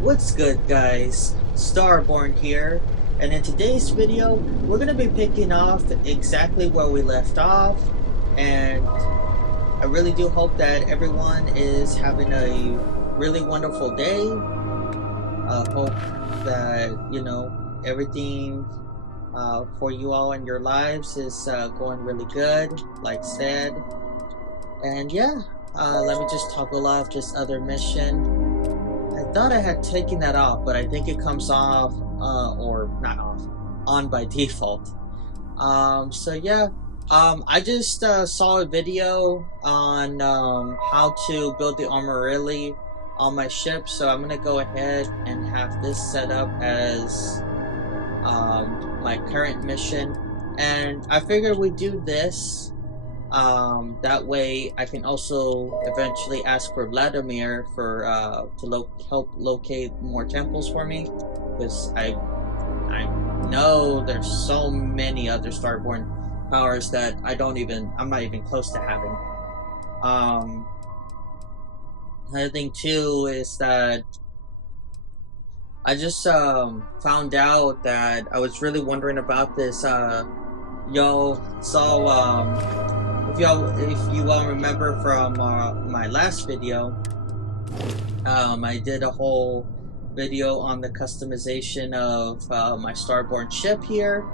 What's good, guys? Starborn here, and in today's video we're gonna be picking off exactly where we left off, and I really do hope that everyone is having a really wonderful day. I hope that everything for you all in your lives is going really good, like said. And yeah, let me just toggle off this other mission. I thought I had taken that off, but I think it comes off, or not off, on by default. So yeah, I just saw a video on how to build the armory on my ship, so I'm gonna go ahead and have this set up as my current mission, and I figured we'd do this. That way I can also eventually ask for Vladimir for to help locate more temples for me, because I know there's so many other Starborn powers that I'm not even close to having. Another thing too is that I just found out that I was really wondering about this. Y'all saw if you all remember from my last video, I did a whole video on the customization of my Starborn ship here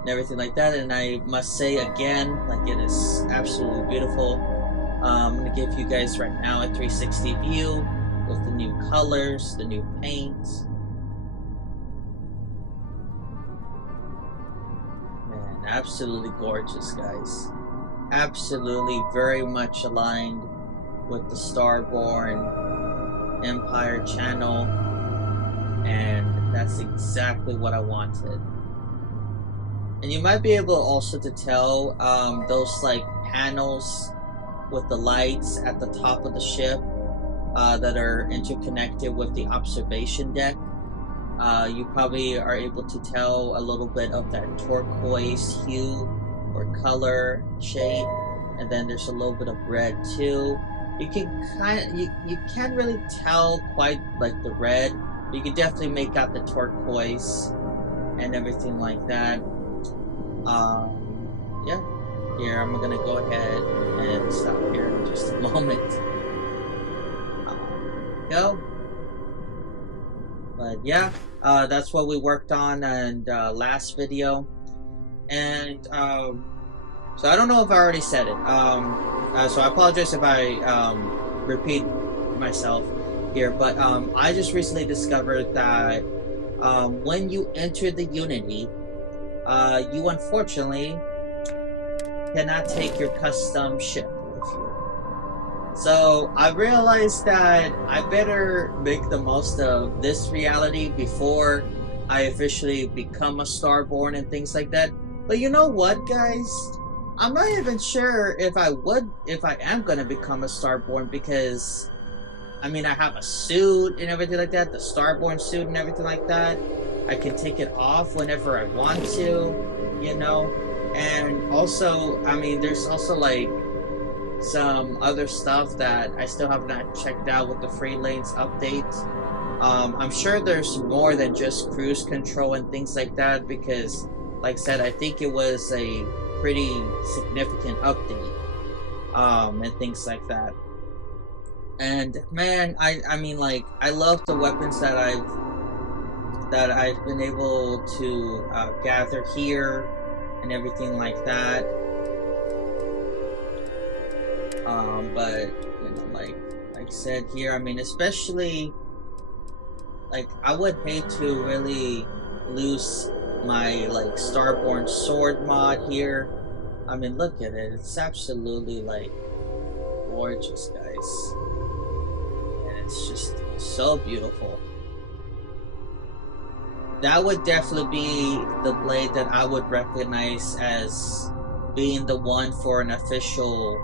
and everything like that, and I must say again, like, it is absolutely beautiful. I'm gonna give you guys right now a 360 view with the new colors, the new paint. Man, absolutely gorgeous, guys. Absolutely very much aligned with the Starborn Empire channel, and that's exactly what I wanted. And you might be able also to tell those like panels with the lights at the top of the ship that are interconnected with the observation deck. You probably are able to tell a little bit of that turquoise hue or color shade, and then there's a little bit of red too. You can you can't really tell quite like the red, but you can definitely make out the turquoise and everything like that. Yeah, here I'm gonna go ahead and stop here in just a moment. Go. But yeah, that's what we worked on in last video. And so I don't know if I already said it, so I apologize if I repeat myself here, but I just recently discovered that when you enter the Unity, you unfortunately cannot take your custom ship with you. So I realized that I better make the most of this reality before I officially become a Starborn and things like that. But you know what, guys? I'm not even sure if I am gonna become a Starborn, because I mean, I have a suit and everything like that, the Starborn suit and everything like that. I can take it off whenever I want to, you know. And also, I mean, there's also like some other stuff that I still have not checked out with the free lanes update. I'm sure there's more than just cruise control and things like that, because like I said, I think it was a pretty significant update, and things like that. And man, I mean, like, I love the weapons that I've been able to gather here and everything like that. But you know, like I said here, I mean, especially like, I would hate to really lose my like Starborn sword mod here. I mean, look at it, it's absolutely like gorgeous, guys, and it's just so beautiful. That would definitely be the blade that I would recognize as being the one for an official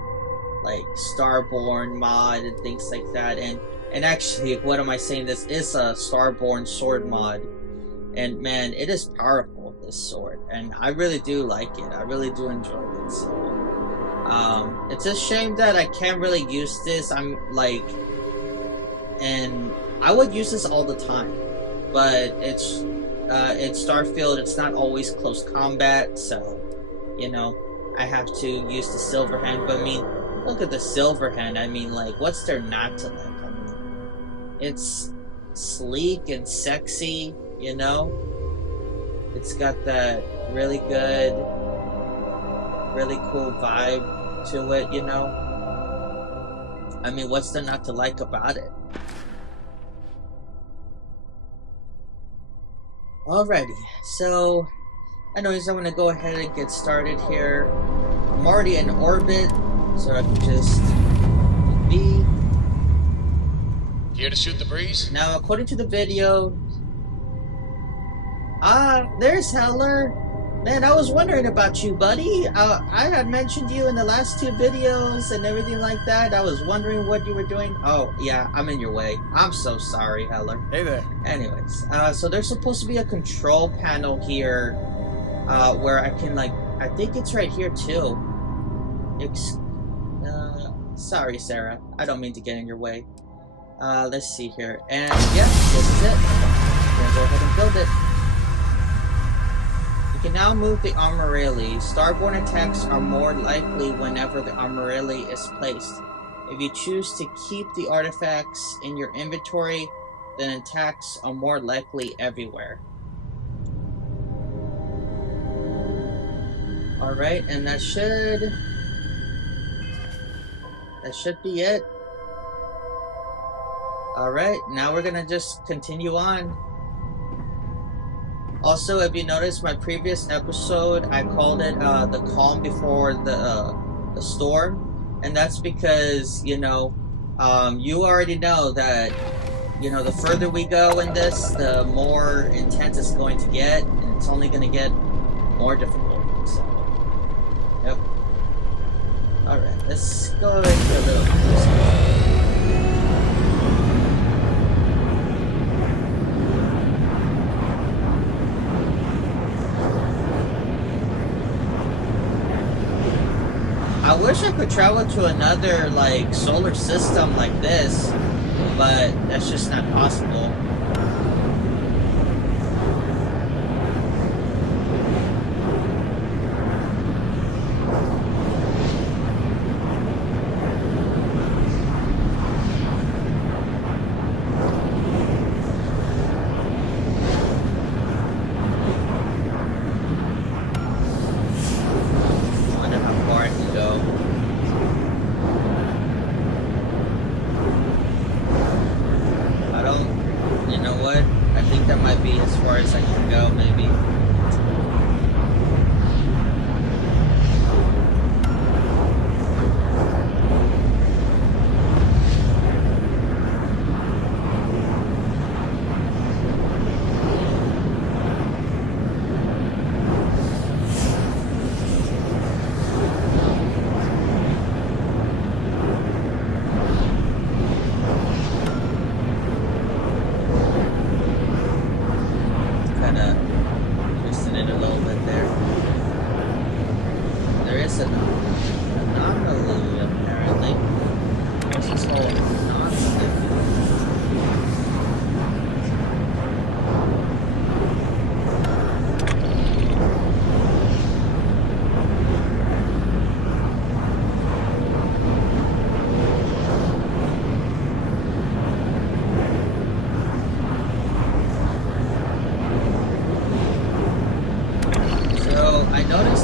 like Starborn mod and things like that. And actually, what am I saying, this is a Starborn sword mod, and man, it is powerful, this sword, and I really do like it. I really do enjoy it. So it's a shame that I can't really use this. I'm like in I would use this all the time, but it's Starfield. It's not always close combat, so you know I have to use the silver hand. But I mean, look at the silver hand. I mean, like, what's there not to like? I mean, it's sleek and sexy. You know, it's got that really good, really cool vibe to it. You know, I mean, what's there not to like about it? Alrighty, so anyways, I'm gonna go ahead and get started here. I'm already in orbit, so I can just be here to shoot the breeze. Now, according to the video, there's Heller. Man, I was wondering about you, buddy. I had mentioned you in the last 2 videos and everything like that. I was wondering what you were doing. Oh, yeah, I'm in your way. I'm so sorry, Heller. Hey there. Anyways, so there's supposed to be a control panel here, where I can, like, I think it's right here, too. Sorry, Sarah. I don't mean to get in your way. Let's see here. And, yeah, this is it. I'm gonna go ahead and build it. You can now move the Armorelli. Starborn attacks are more likely whenever the Armorelli is placed. If you choose to keep the artifacts in your inventory, then attacks are more likely everywhere. Alright, and that should be it. Alright, now we're gonna just continue on. Also, if you notice my previous episode, I called it the calm before the storm, and that's because, you know, you already know that, you know, the further we go in this, the more intense it's going to get, and it's only going to get more difficult. So, yep. Alright, let's go into a little closer. I wish I could travel to another, like, solar system like this, but that's just not possible.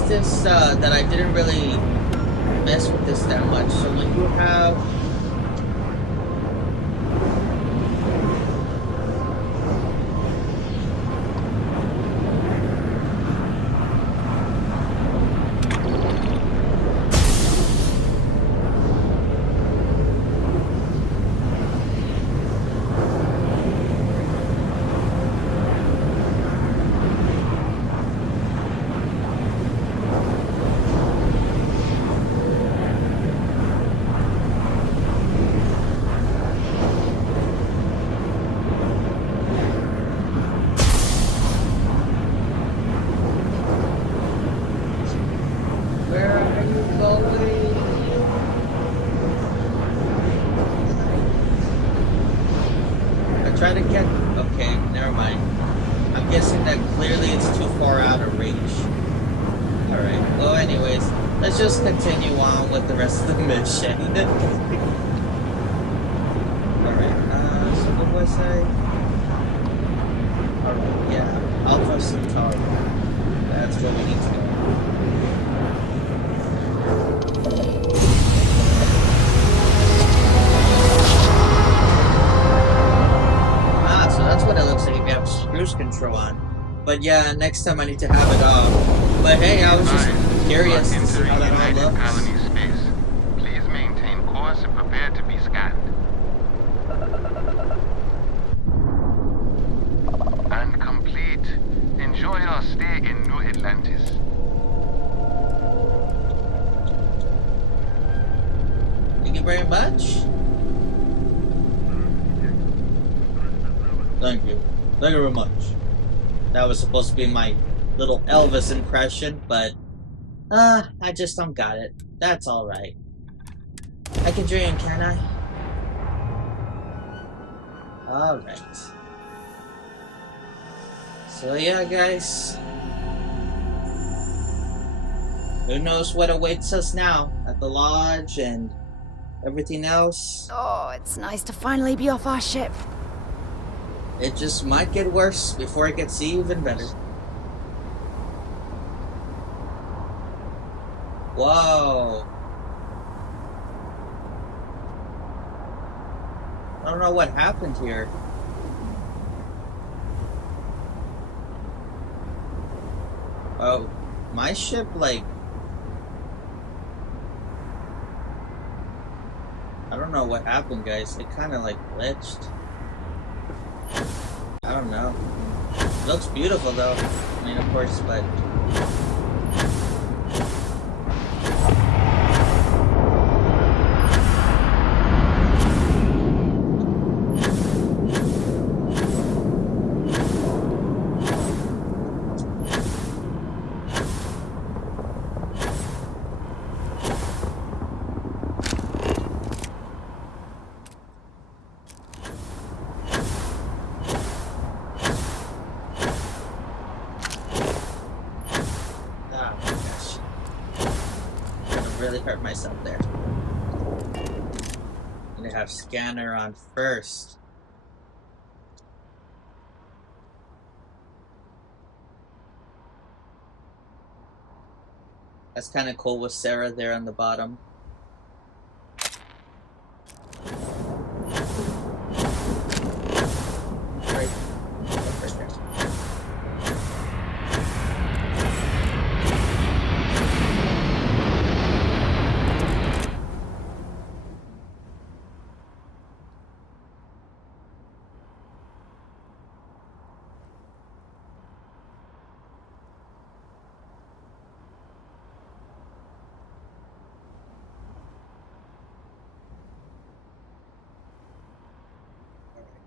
This that I didn't really mess with this that much. So when you have Okay, never mind. I'm guessing that clearly it's too far out of reach. Alright, well anyways, let's just continue on with the rest of the mission. Alright, so what was I? Alright, yeah, Alpha Centauri. That's where we need to go. Ah, so that's what it looks like if you have cruise control on. But yeah, next time I need to have it off. But hey, I was just curious to see how that all looks. Colony space. Please maintain course and prepare to be scanned. And complete. Enjoy your stay in New Atlantis. Thank you very much. Thank you. Thank you very much. That was supposed to be my little Elvis impression, but I just don't got it. That's alright. I can dream, can I? Alright. So yeah, guys. Who knows what awaits us now at the lodge and everything else. Oh, it's nice to finally be off our ship. It just might get worse before it gets even better. Whoa. I don't know what happened here. Oh, my ship, like... I don't know what happened, guys. It kind of, like, glitched. I don't know. It looks beautiful, though. I mean, of course, but... really hurt myself there. I'm gonna have scanner on first. That's kind of cool with Sarah there on the bottom. Right. Right there.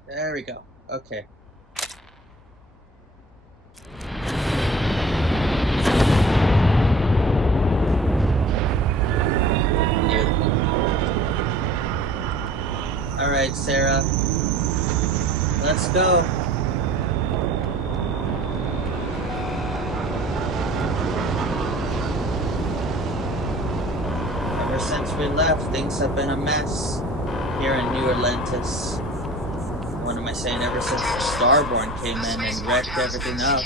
There we go. Okay. Alright, Sarah. Let's go. Ever since we left, things have been a mess here in New Atlantis. What am I saying? Ever since the Starborn came in and wrecked everything up.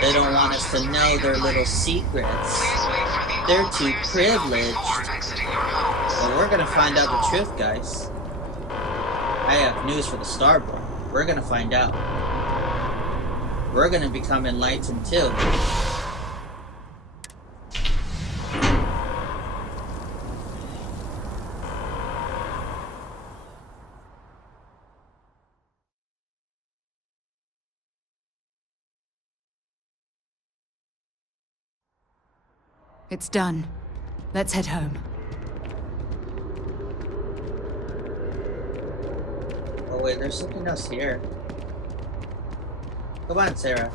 They don't want us to know their little secrets. They're too privileged. Well, we're gonna find out the truth, guys. I have news for the Starborn. We're gonna find out. We're gonna become enlightened too. It's done. Let's head home. Oh wait, there's something else here. Come on, Sarah.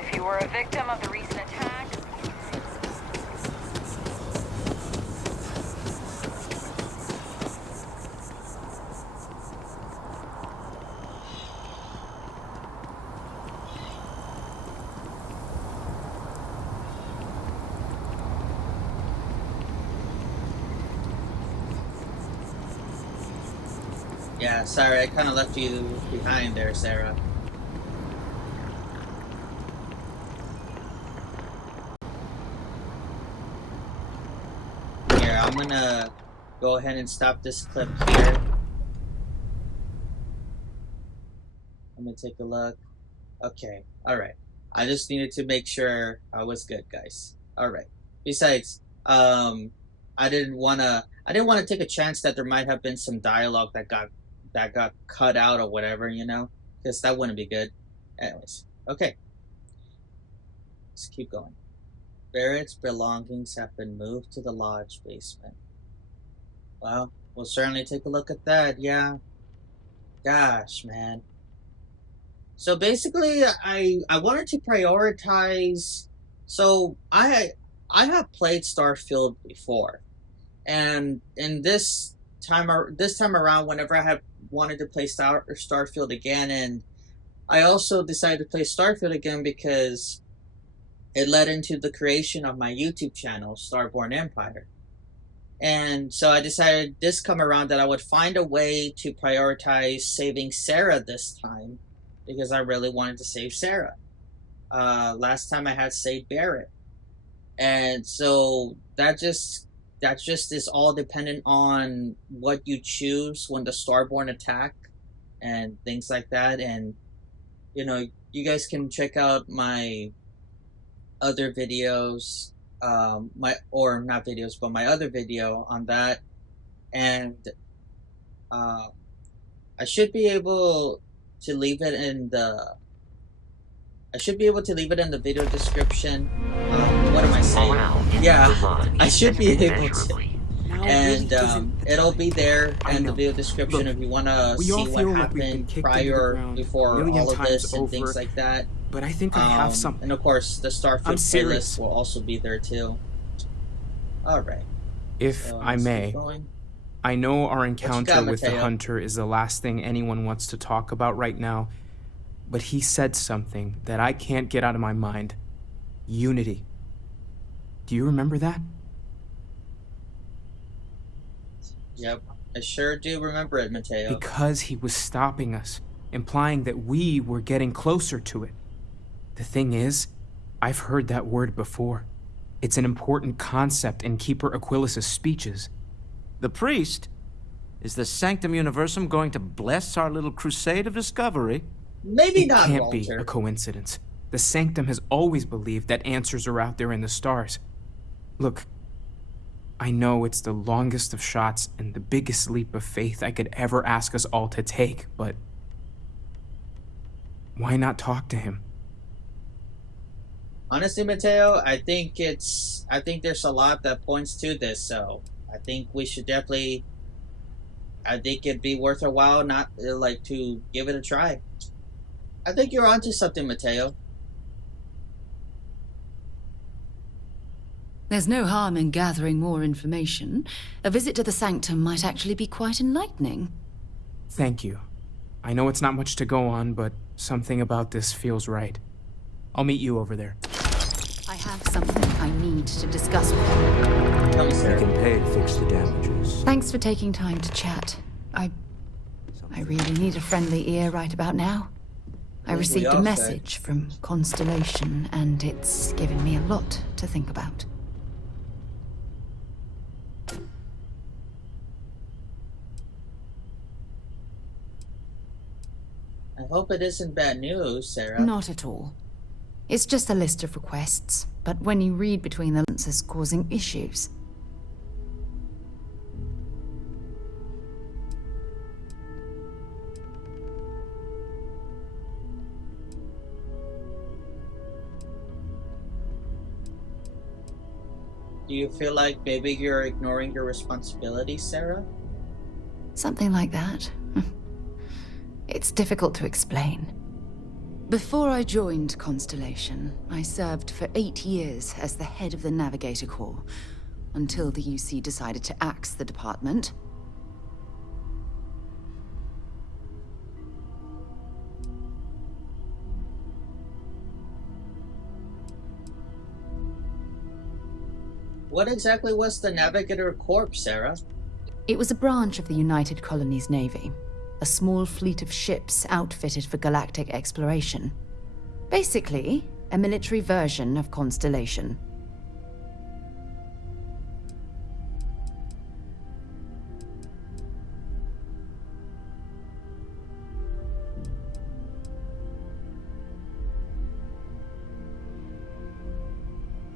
If you were a victim of the recent attack. Yeah, sorry, I kind of left you behind there, Sarah. Here, I'm gonna go ahead and stop this clip here. I'm gonna take a look. Okay, alright. I just needed to make sure I was good, guys. Alright. Besides, I didn't wanna take a chance that there might have been some dialogue that got cut out or whatever, you know? Because that wouldn't be good. Anyways, okay. Let's keep going. Barrett's belongings have been moved to the lodge basement. Well, we'll certainly take a look at that, yeah. Gosh, man. So basically, I wanted to prioritize. So I have played Starfield before, and in this time around, whenever I have wanted to play Starfield again, and I also decided to play Starfield again because it led into the creation of my YouTube channel, Starborn Empire. And so I decided this come around that I would find a way to prioritize saving Sarah this time, because I really wanted to save Sarah. Last time I had saved Barrett. And so that just is all dependent on what you choose when the Starborn attack and things like that. And you know, you guys can check out my other videos, my other video on that, and I should be able to leave it in the video description. What am I saying? Yeah, I should be able to. And it'll be there in the video description if you want to see what happened before all of this and things like that. But I think I have something. And of course, the Starfield playlist will also be there too. Alright. If I may, I know our encounter with the Hunter is the last thing anyone wants to talk about right now, but he said something that I can't get out of my mind. Unity. Do you remember that? Yep, I sure do remember it, Mateo. Because he was stopping us, implying that we were getting closer to it. The thing is, I've heard that word before. It's an important concept in Keeper Aquilas's speeches. The priest? Is the Sanctum Universum going to bless our little crusade of discovery? Maybe it not, can't Walter. be a coincidence. The Sanctum has always believed that answers are out there in the stars. Look, I know it's the longest of shots and the biggest leap of faith I could ever ask us all to take, but why not talk to him? Honestly, Mateo, I think there's a lot that points to this, so I think we should definitely, I think it'd be worth a while to give it a try. I think you're onto something, Mateo. There's no harm in gathering more information. A visit to the Sanctum might actually be quite enlightening. Thank you. I know it's not much to go on, but something about this feels right. I'll meet you over there. I have something I need to discuss with you. You can pay to fix the damages. Thanks for taking time to chat. I really need a friendly ear right about now. I received a message from Constellation, and it's given me a lot to think about. I hope it isn't bad news, Sarah. Not at all. It's just a list of requests, but when you read between the lines, it's causing issues. Do you feel like maybe you're ignoring your responsibilities, Sarah? Something like that. It's difficult to explain. Before I joined Constellation, I served for 8 years as the head of the Navigator Corps, until the UC decided to axe the department. What exactly was the Navigator Corps, Sarah? It was a branch of the United Colonies Navy, a small fleet of ships outfitted for galactic exploration. Basically, a military version of Constellation.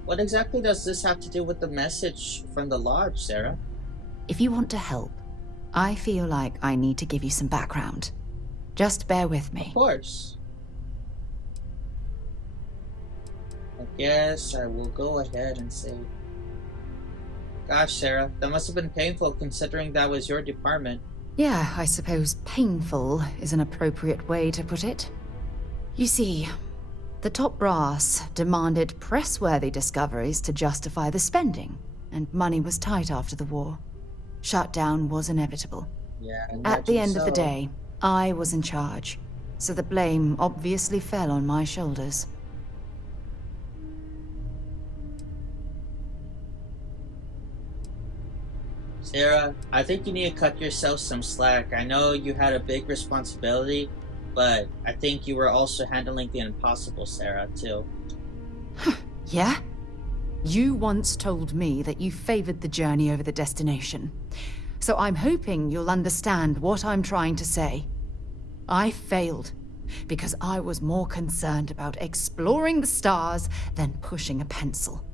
What exactly does this have to do with the message from the Lodge, Sarah? If you want to help, I feel like I need to give you some background. Just bear with me. Of course. I guess I will go ahead and say... Gosh, Sarah, that must have been painful considering that was your department. Yeah, I suppose painful is an appropriate way to put it. You see, the top brass demanded press-worthy discoveries to justify the spending, and money was tight after the war. Shutdown was inevitable. Yeah, at the end of the day, I was in charge, so the blame obviously fell on my shoulders. Sarah, I think you need to cut yourself some slack. I know you had a big responsibility, but I think you were also handling the impossible, Sarah, too. Yeah? You once told me that you favored the journey over the destination. So I'm hoping you'll understand what I'm trying to say. I failed because I was more concerned about exploring the stars than pushing a pencil.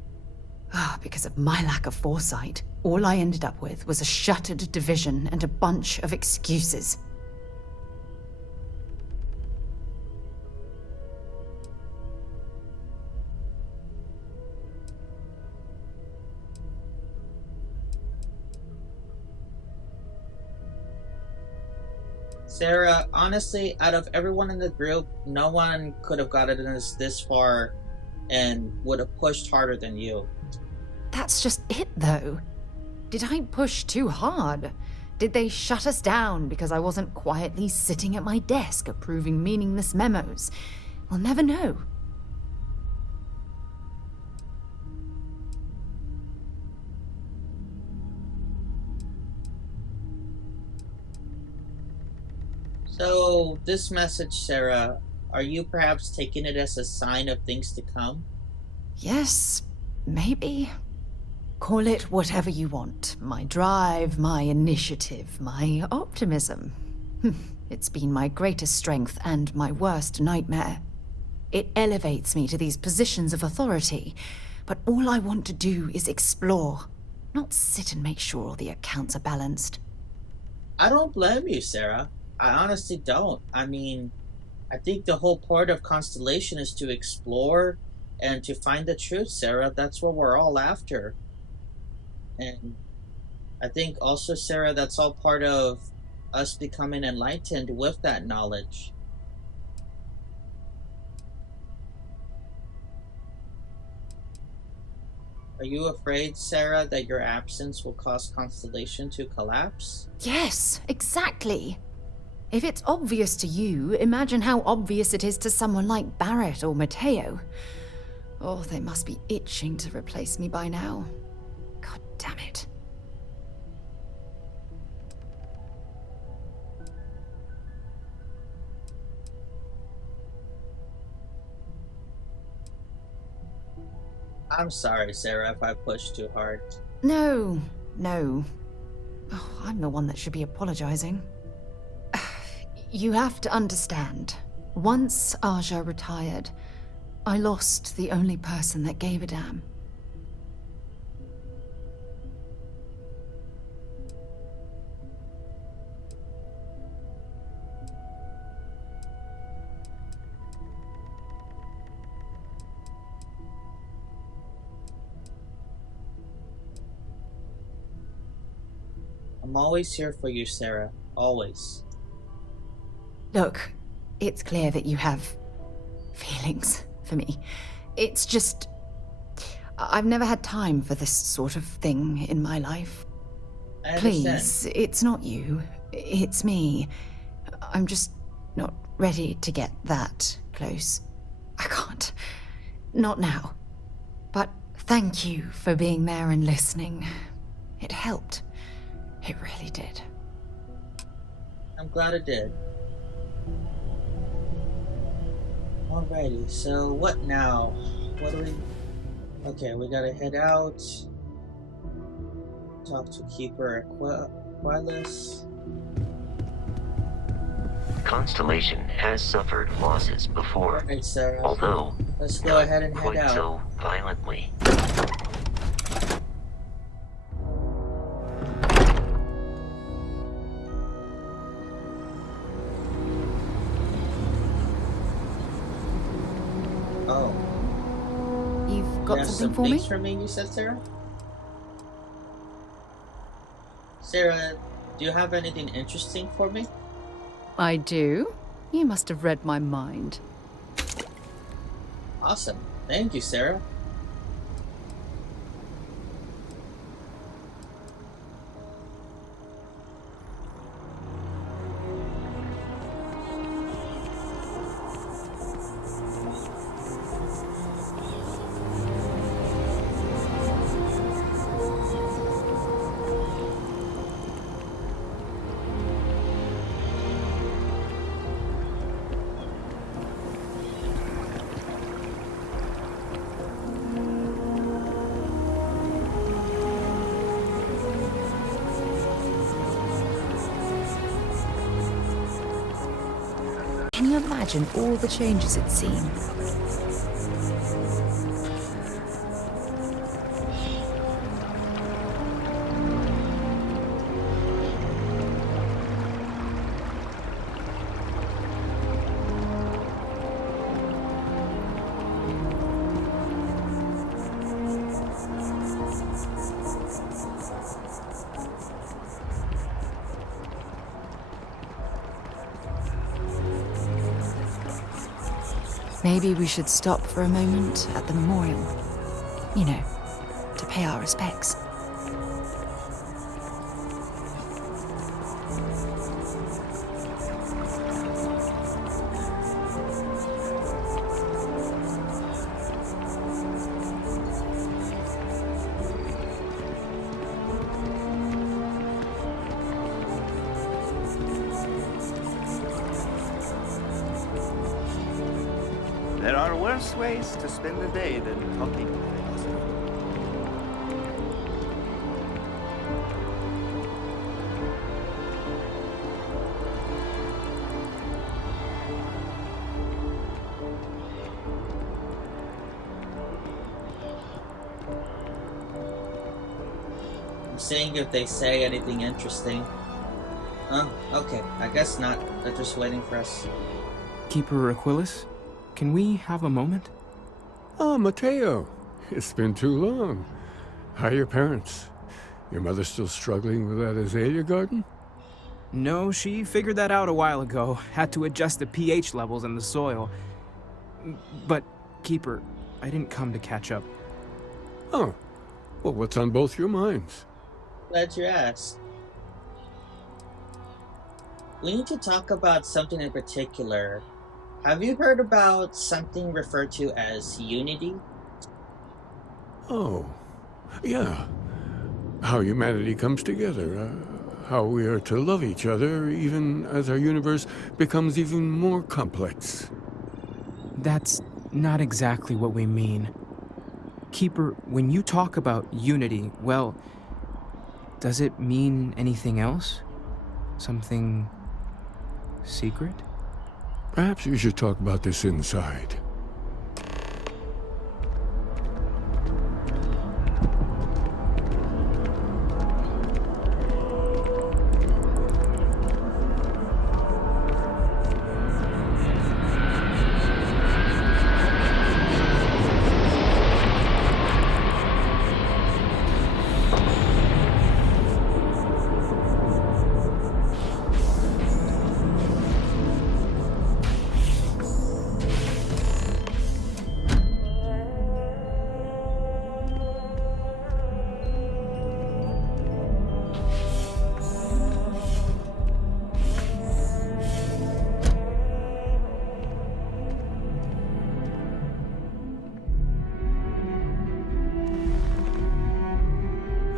Because of my lack of foresight, all I ended up with was a shattered division and a bunch of excuses. Sarah, honestly, out of everyone in the group, no one could have gotten us this far and would have pushed harder than you. That's just it, though. Did I push too hard? Did they shut us down because I wasn't quietly sitting at my desk approving meaningless memos? We'll never know. So, this message, Sarah, are you perhaps taking it as a sign of things to come? Yes, maybe. Call it whatever you want. My drive, my initiative, my optimism. It's been my greatest strength and my worst nightmare. It elevates me to these positions of authority, but all I want to do is explore, not sit and make sure all the accounts are balanced. I don't blame you, Sarah. I honestly don't. I mean, I think the whole point of Constellation is to explore and to find the truth, Sarah. That's what we're all after. And I think also, Sarah, that's all part of us becoming enlightened with that knowledge. Are you afraid, Sarah, that your absence will cause Constellation to collapse? Yes, exactly. If it's obvious to you, imagine how obvious it is to someone like Barrett or Mateo. Oh, they must be itching to replace me by now. God damn it. I'm sorry, Sarah, if I pushed too hard. No. Oh, I'm the one that should be apologizing. You have to understand. Once Aja retired, I lost the only person that gave a damn. I'm always here for you, Sarah. Always. Look, it's clear that you have feelings for me. It's just... I've never had time for this sort of thing in my life. Please, it's not you. It's me. I'm just not ready to get that close. I can't. Not now. But thank you for being there and listening. It helped. It really did. I'm glad it did. Alrighty, so what now? What do we... Okay, we gotta head out. Talk to Keeper Aquilus. Constellation has suffered losses before, Alright, Sarah. although Let's go ahead and head quite out. so violently. Oh. You've got You have something some for me? things for me, you said, Sarah? Sarah, do you have anything interesting for me? I do. You must have read my mind. Awesome. Thank you, Sarah. Can you imagine all the changes it's seen? Maybe we should stop for a moment at the memorial. You know, to pay our respects. There are worse ways to spend the day than talking philosophy. I'm seeing if they say anything interesting. Oh, okay. I guess not. They're just waiting for us. Keeper Aquilus, can we have a moment? Oh, Mateo. It's been too long. How are your parents? Your mother still struggling with that azalea garden? No, she figured that out a while ago. Had to adjust the pH levels in the soil. But, Keeper, I didn't come to catch up. Oh. Well, what's on both your minds? Glad you asked. We need to talk about something in particular. Have you heard about something referred to as unity? Oh. Yeah. How humanity comes together. How we are to love each other even as our universe becomes even more complex. That's not exactly what we mean. Keeper, when you talk about unity, well, does it mean anything else? Something secret? Perhaps you should talk about this inside.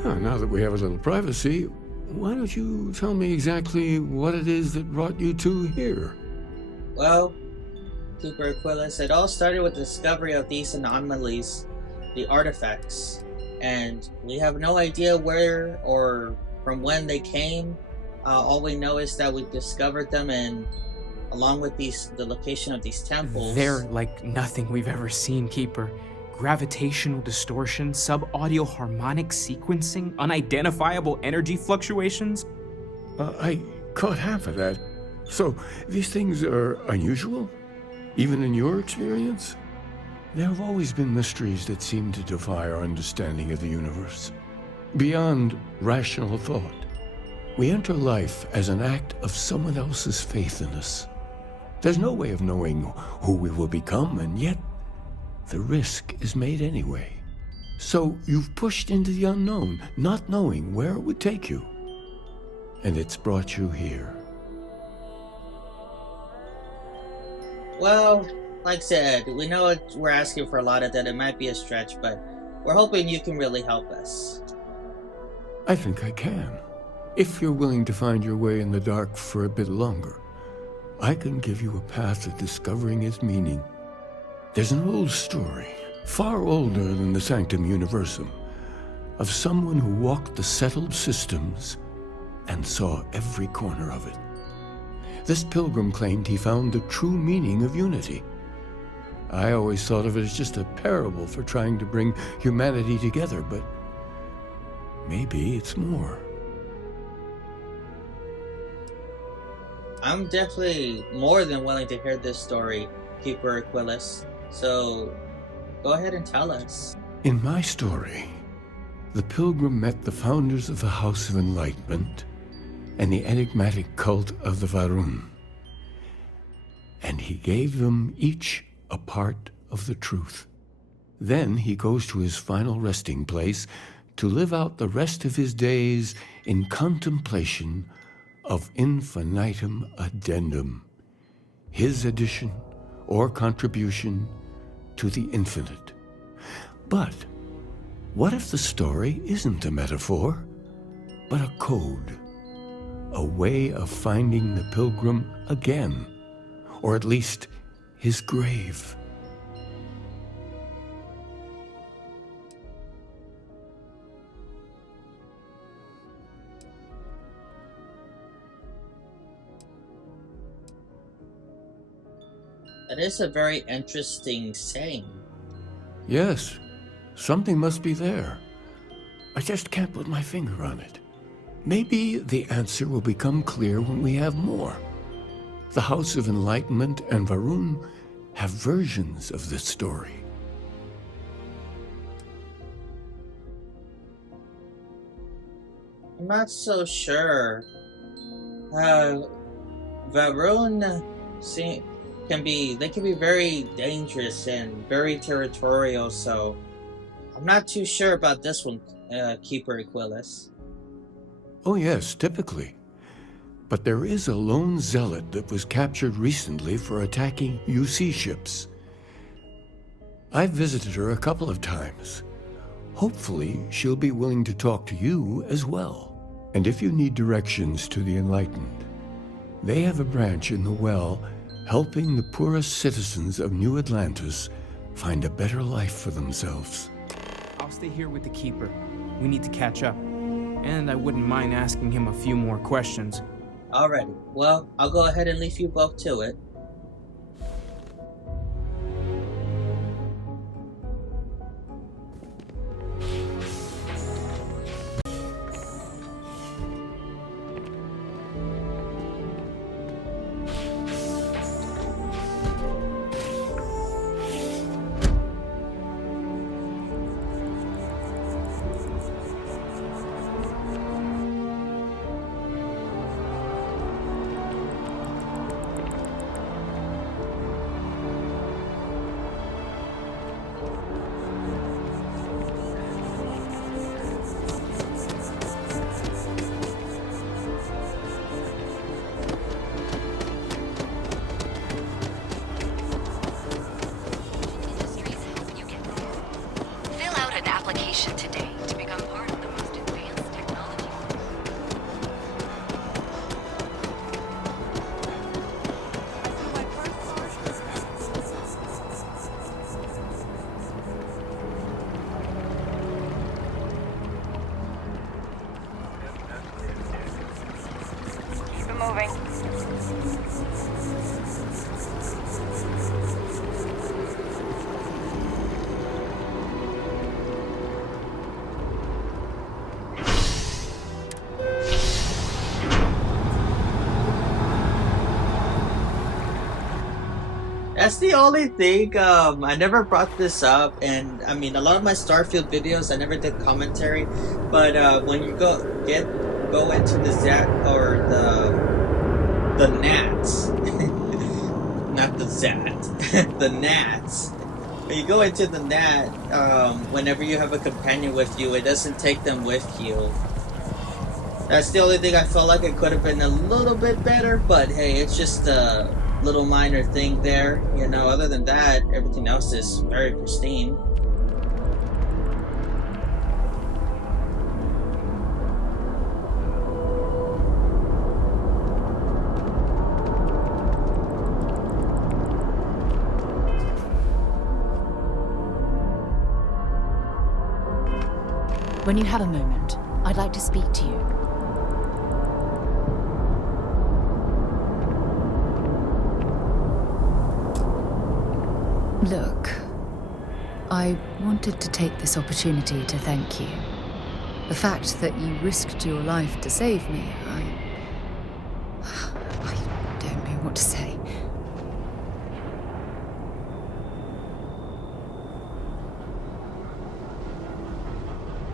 Now that we have a little privacy, why don't you tell me exactly what it is that brought you two here? Well, Keeper Aquilus, it all started with the discovery of these anomalies, the artifacts, and we have no idea where or from when they came. All we know is that we discovered them, and along with the location of these temples. They're like nothing we've ever seen, Keeper. Gravitational distortion, sub-audio harmonic sequencing, unidentifiable energy fluctuations. I caught half of that. So, these things are unusual? Even in your experience? There have always been mysteries that seem to defy our understanding of the universe. Beyond rational thought, we enter life as an act of someone else's faith in us. There's no way of knowing who we will become, and yet the risk is made anyway. So you've pushed into the unknown, not knowing where it would take you. And it's brought you here. Well, like I said, we know we're asking for a lot of that. It might be a stretch, but we're hoping you can really help us. I think I can. If you're willing to find your way in the dark for a bit longer, I can give you a path to discovering its meaning. There's an old story, far older than the Sanctum Universum, of someone who walked the settled systems and saw every corner of it. This pilgrim claimed he found the true meaning of unity. I always thought of it as just a parable for trying to bring humanity together, but maybe it's more. I'm definitely more than willing to hear this story, Keeper Aquilus. So, go ahead and tell us. In my story, the pilgrim met the founders of the House of Enlightenment and the enigmatic cult of the Varun. And he gave them each a part of the truth. Then he goes to his final resting place to live out the rest of his days in contemplation of infinitum addendum, his addition or contribution to the infinite. But what if the story isn't a metaphor, but a code, a way of finding the pilgrim again, or at least his grave? That is a very interesting saying. Yes, something must be there. I just can't put my finger on it. Maybe the answer will become clear when we have more. The House of Enlightenment and Varun have versions of this story. I'm not so sure. Varun can be very dangerous and very territorial, so I'm not too sure about this one, Keeper Aquilus. Oh yes, typically. But there is a lone zealot that was captured recently for attacking UC ships. I've visited her a couple of times. Hopefully, she'll be willing to talk to you as well. And if you need directions to the Enlightened, they have a branch in the Well helping the poorest citizens of New Atlantis find a better life for themselves. I'll stay here with the Keeper. We need to catch up. And I wouldn't mind asking him a few more questions. Alrighty, well, I'll go ahead and leave you both to it. Fill out an application today to become part of the most advanced That's the only thing. I never brought this up, and I mean, a lot of my Starfield videos, I never did commentary. But when you go into the Zat or the Nats, not the Zat, the Nats. When you go into the Nat, whenever you have a companion with you, it doesn't take them with you. That's the only thing I felt like it could have been a little bit better, but hey, it's just a little minor thing there. You know, other than that, everything else is very pristine. When you have a moment, I'd like to speak to you. Look, I wanted to take this opportunity to thank you. The fact that you risked your life to save me, I don't know what to say.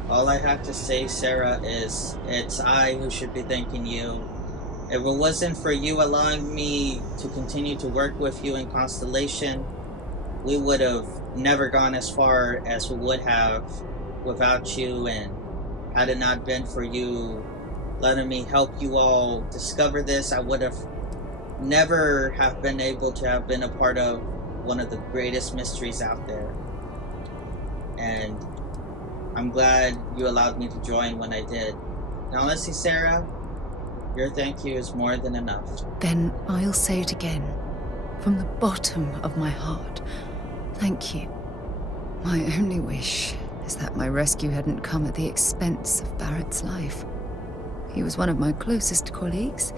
All I have to say, Sarah, is it's I who should be thanking you. If it wasn't for you allowing me to continue to work with you in Constellation, we would have never gone as far as we would have without you, and had it not been for you letting me help you all discover this, I would have never have been able to have been a part of one of the greatest mysteries out there. And I'm glad you allowed me to join when I did. And honestly, Sarah, your thank you is more than enough. Then I'll say it again, from the bottom of my heart. Thank you. My only wish is that my rescue hadn't come at the expense of Barrett's life. He was one of my closest colleagues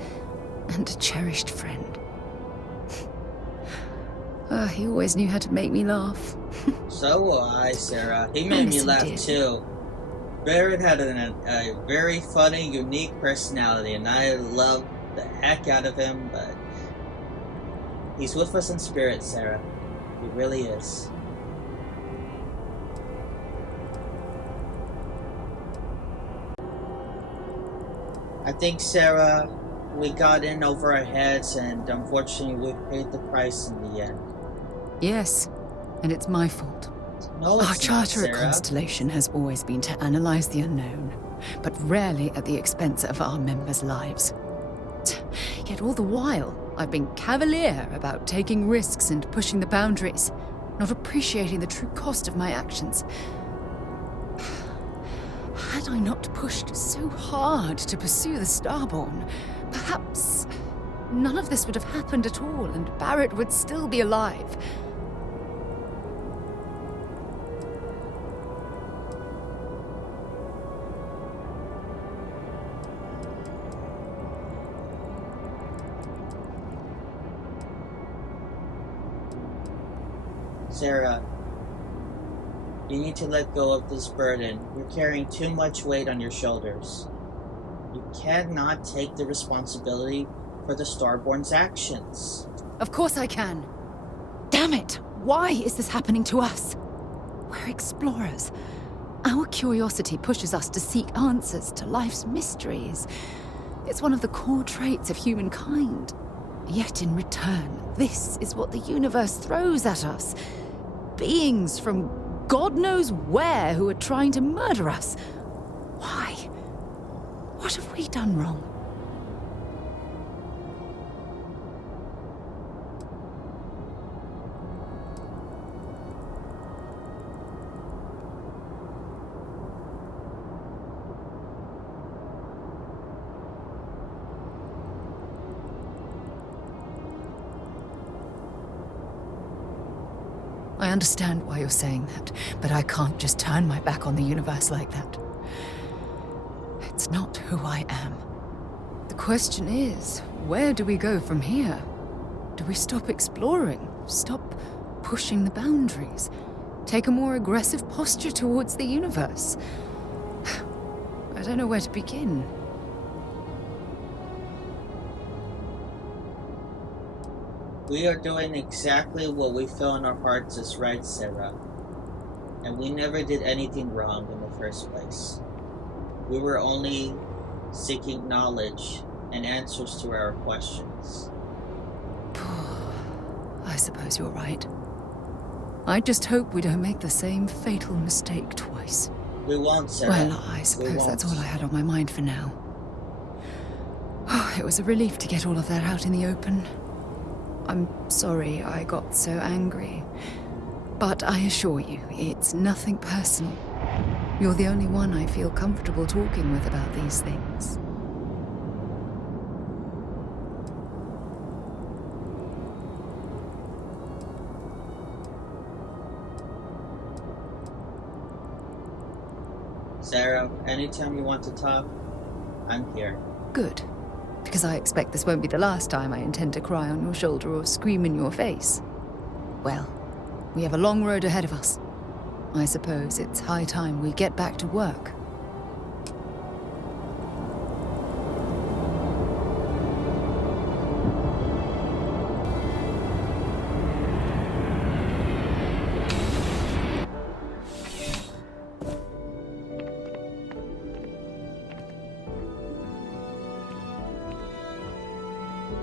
and a cherished friend. He always knew how to make me laugh. So will I, Sarah. He made me laugh too. Barrett had a very funny, unique personality, and I love the heck out of him, but he's with us in spirit, Sarah. He really is. I think, Sarah, we got in over our heads, and unfortunately we paid the price in the end. Yes, and it's my fault. No, it's Our charter not, at Sarah. Constellation has always been to analyze the unknown, but rarely at the expense of our members' lives. Yet all the while, I've been cavalier about taking risks and pushing the boundaries, not appreciating the true cost of my actions. Had I not pushed so hard to pursue the Starborn, perhaps none of this would have happened at all, and Barrett would still be alive. Sarah, you need to let go of this burden. You're carrying too much weight on your shoulders. You cannot take the responsibility for the Starborn's actions. Of course I can. Damn it! Why is this happening to us? We're explorers. Our curiosity pushes us to seek answers to life's mysteries. It's one of the core traits of humankind. Yet in return, this is what the universe throws at us. Beings from God knows where who are trying to murder us. Why? What have we done wrong? I understand why you're saying that, but I can't just turn my back on the universe like that. It's not who I am. The question is, where do we go from here? Do we stop exploring? Stop pushing the boundaries? Take a more aggressive posture towards the universe? I don't know where to begin. We are doing exactly what we feel in our hearts is right, Sarah. And we never did anything wrong in the first place. We were only seeking knowledge and answers to our questions. I suppose you're right. I just hope we don't make the same fatal mistake twice. We won't, Sarah. Well, I suppose that's all I had on my mind for now. It was a relief to get all of that out in the open. I'm sorry I got so angry. But I assure you, it's nothing personal. You're the only one I feel comfortable talking with about these things. Sarah, anytime you want to talk, I'm here. Good. Because I expect this won't be the last time I intend to cry on your shoulder or scream in your face. Well, we have a long road ahead of us. I suppose it's high time we get back to work.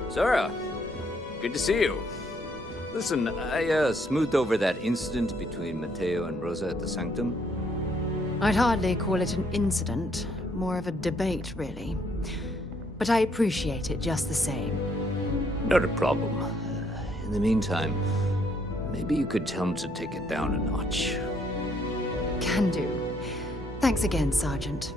Sarah, good to see you. Listen, I smoothed over that incident between Matteo and Rosa at the Sanctum. I'd hardly call it an incident, more of a debate, really. But I appreciate it just the same. Not a problem. In the meantime, maybe you could tell him to take it down a notch. Can do. Thanks again, Sergeant.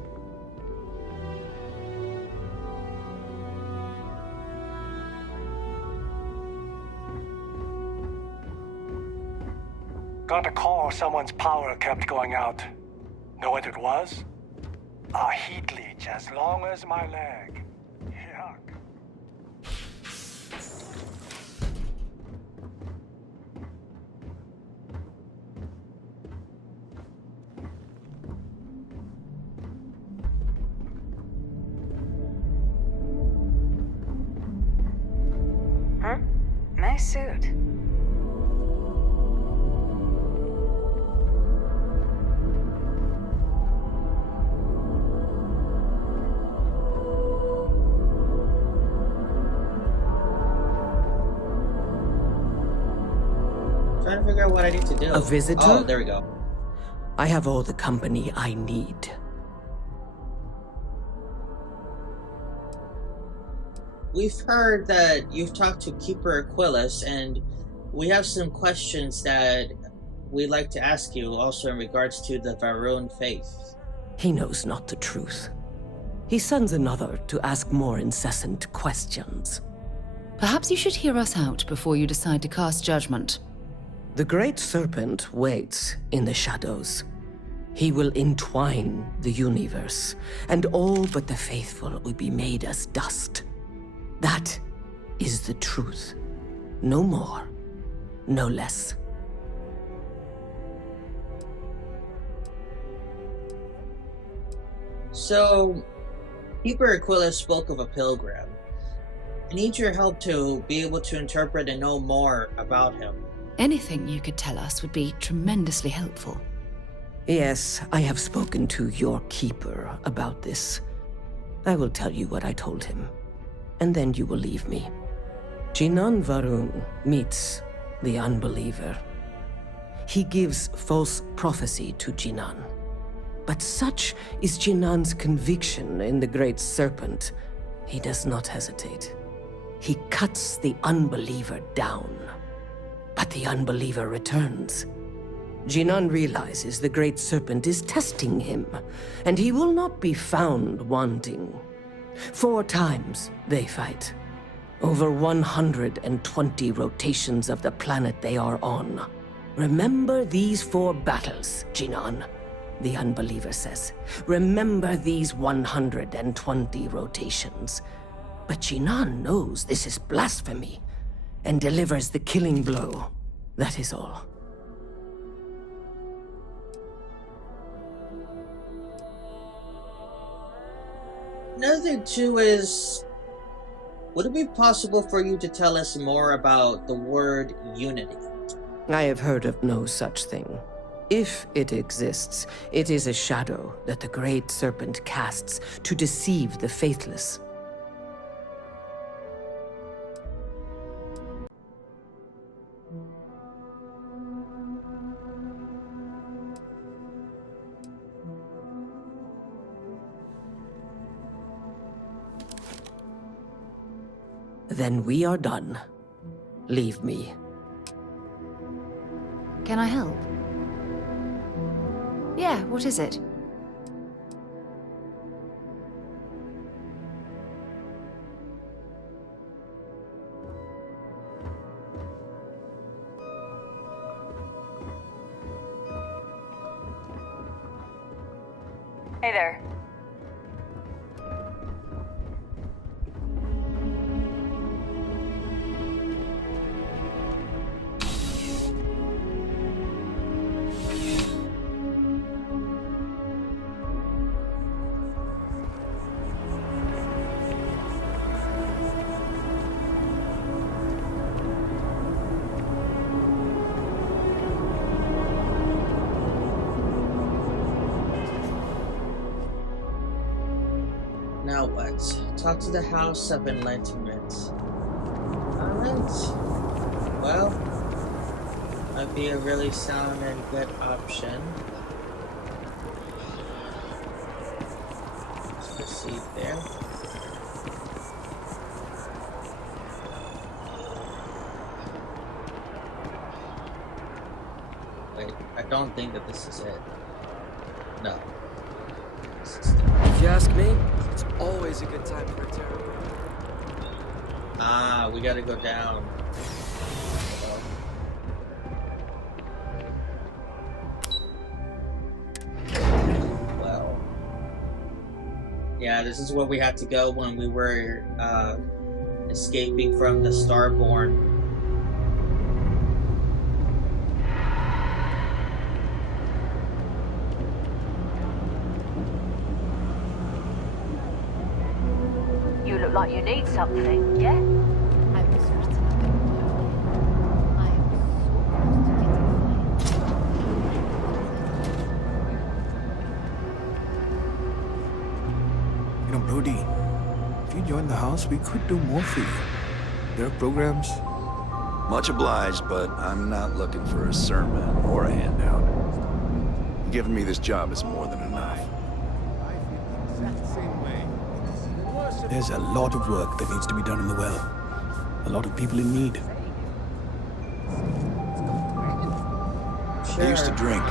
Got a call someone's power kept going out. Know what it was? A heat leech as long as my leg. Yuck. Huh? Nice suit. Trying to figure out what I need to do. A visitor? Oh, there we go. I have all the company I need. We've heard that you've talked to Keeper Aquilus, and we have some questions that we'd like to ask you also in regards to the Varun faith. He knows not the truth. He sends another to ask more incessant questions. Perhaps you should hear us out before you decide to cast judgment. The Great Serpent waits in the shadows. He will entwine the universe, and all but the faithful will be made as dust. That is the truth. No more, no less. So, Keeper Aquilus spoke of a pilgrim. I need your help to be able to interpret and know more about him. Anything you could tell us would be tremendously helpful. Yes, I have spoken to your keeper about this. I will tell you what I told him, and then you will leave me. Jinan Varun meets the unbeliever. He gives false prophecy to Jinan. But such is Jinan's conviction in the Great Serpent, he does not hesitate. He cuts the unbeliever down. But the unbeliever returns. Jinan realizes the Great Serpent is testing him, and he will not be found wanting. 4 times they fight. Over 120 rotations of the planet they are on. Remember these 4 battles, Jinan, the unbeliever says. Remember these 120 rotations. But Jinan knows this is blasphemy, and delivers the killing blow. That is all. Another thing too is would it be possible for you to tell us more about the word unity? I have heard of no such thing. If it exists, it is a shadow that the great serpent casts to deceive the faithless. Then we are done. Leave me. Can I help? Yeah, what is it? Hey there. Now what? Talk to the House of Enlightenment. Alright. Well, that'd be a really sound and good option. Let's proceed there. Wait, I don't think that this is it. No. If you ask me, it's always a good time for a terror. Ah, we gotta go down. Well. Yeah, this is where we had to go when we were escaping from the Starborn. You look like you need something, yeah? You know, Brody, if you join the house, we could do more for you. There are programs. Much obliged, but I'm not looking for a sermon or a handout. Giving me this job is more than enough. There's a lot of work that needs to be done in the well. A lot of people in need. I used to drink.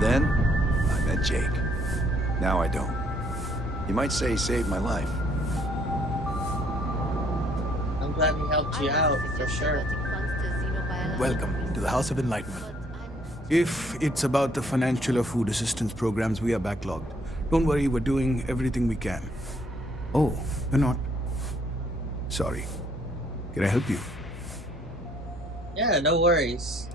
Then, I met Jake. Now I don't. You might say he saved my life. I'm glad he helped you out, for sure. Welcome to the House of Enlightenment. If it's about the financial or food assistance programs, we are backlogged. Don't worry, we're doing everything we can. Oh, you're not? Sorry. Can I help you? Yeah, no worries.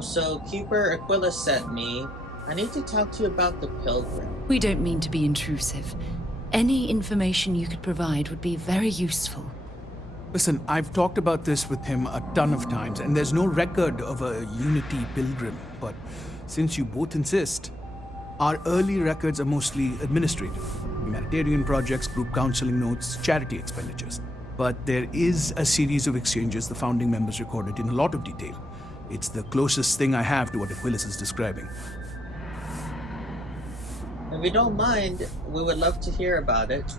So Keeper Aquila sent me. I need to talk to you about the Pilgrim. We don't mean to be intrusive. Any information you could provide would be very useful. Listen, I've talked about this with him a ton of times, and there's no record of a Unity Pilgrim. But since you both insist, our early records are mostly administrative. Humanitarian projects, group counseling notes, charity expenditures. But there is a series of exchanges the founding members recorded in a lot of detail. It's the closest thing I have to what Aquilas is describing. If you don't mind, we would love to hear about it.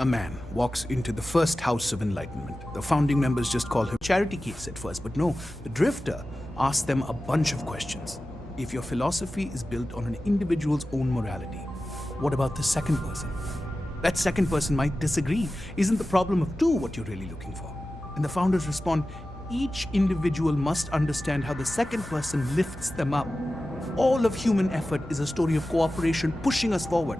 A man walks into the first House of Enlightenment. The founding members just call him charity case at first, but no, the Drifter asks them a bunch of questions. If your philosophy is built on an individual's own morality, what about the second person? That second person might disagree. Isn't the problem of two what you're really looking for? And the founders respond, each individual must understand how the second person lifts them up. All of human effort is a story of cooperation pushing us forward.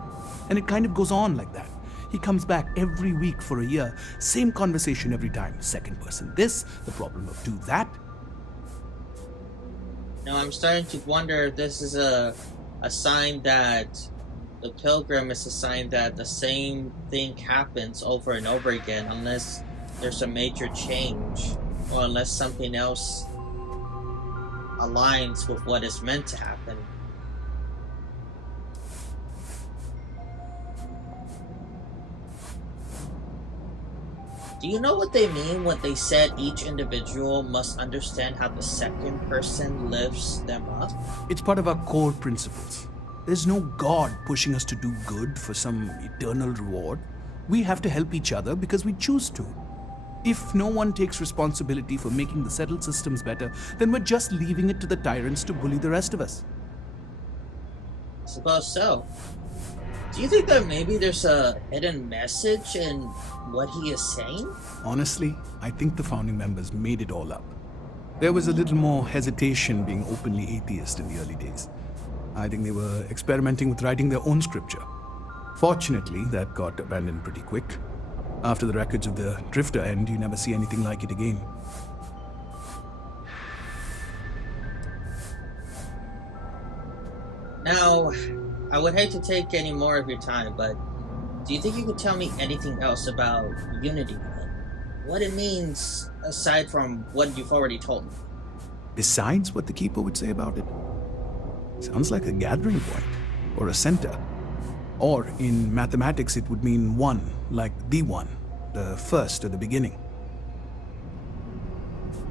And it kind of goes on like that. He comes back every week for a year. Same conversation every time. Second person this, the problem of two that. Now I'm starting to wonder if this is a sign that the Pilgrim is a sign that the same thing happens over and over again unless there's a major change or unless something else aligns with what is meant to happen. Do you know what they mean when they said each individual must understand how the second person lifts them up? It's part of our core principles. There's no God pushing us to do good for some eternal reward. We have to help each other because we choose to. If no one takes responsibility for making the settled systems better, then we're just leaving it to the tyrants to bully the rest of us. I suppose so. Do you think that maybe there's a hidden message in what he is saying? Honestly, I think the founding members made it all up. There was a little more hesitation being openly atheist in the early days. I think they were experimenting with writing their own scripture. Fortunately, that got abandoned pretty quick. After the records of the Drifter end, you never see anything like it again. Now, I would hate to take any more of your time, but do you think you could tell me anything else about Unity? What it means aside from what you've already told me? Besides what the Keeper would say about it? Sounds like a gathering point, or a center. Or, in mathematics, it would mean one, like the one, the first or the beginning.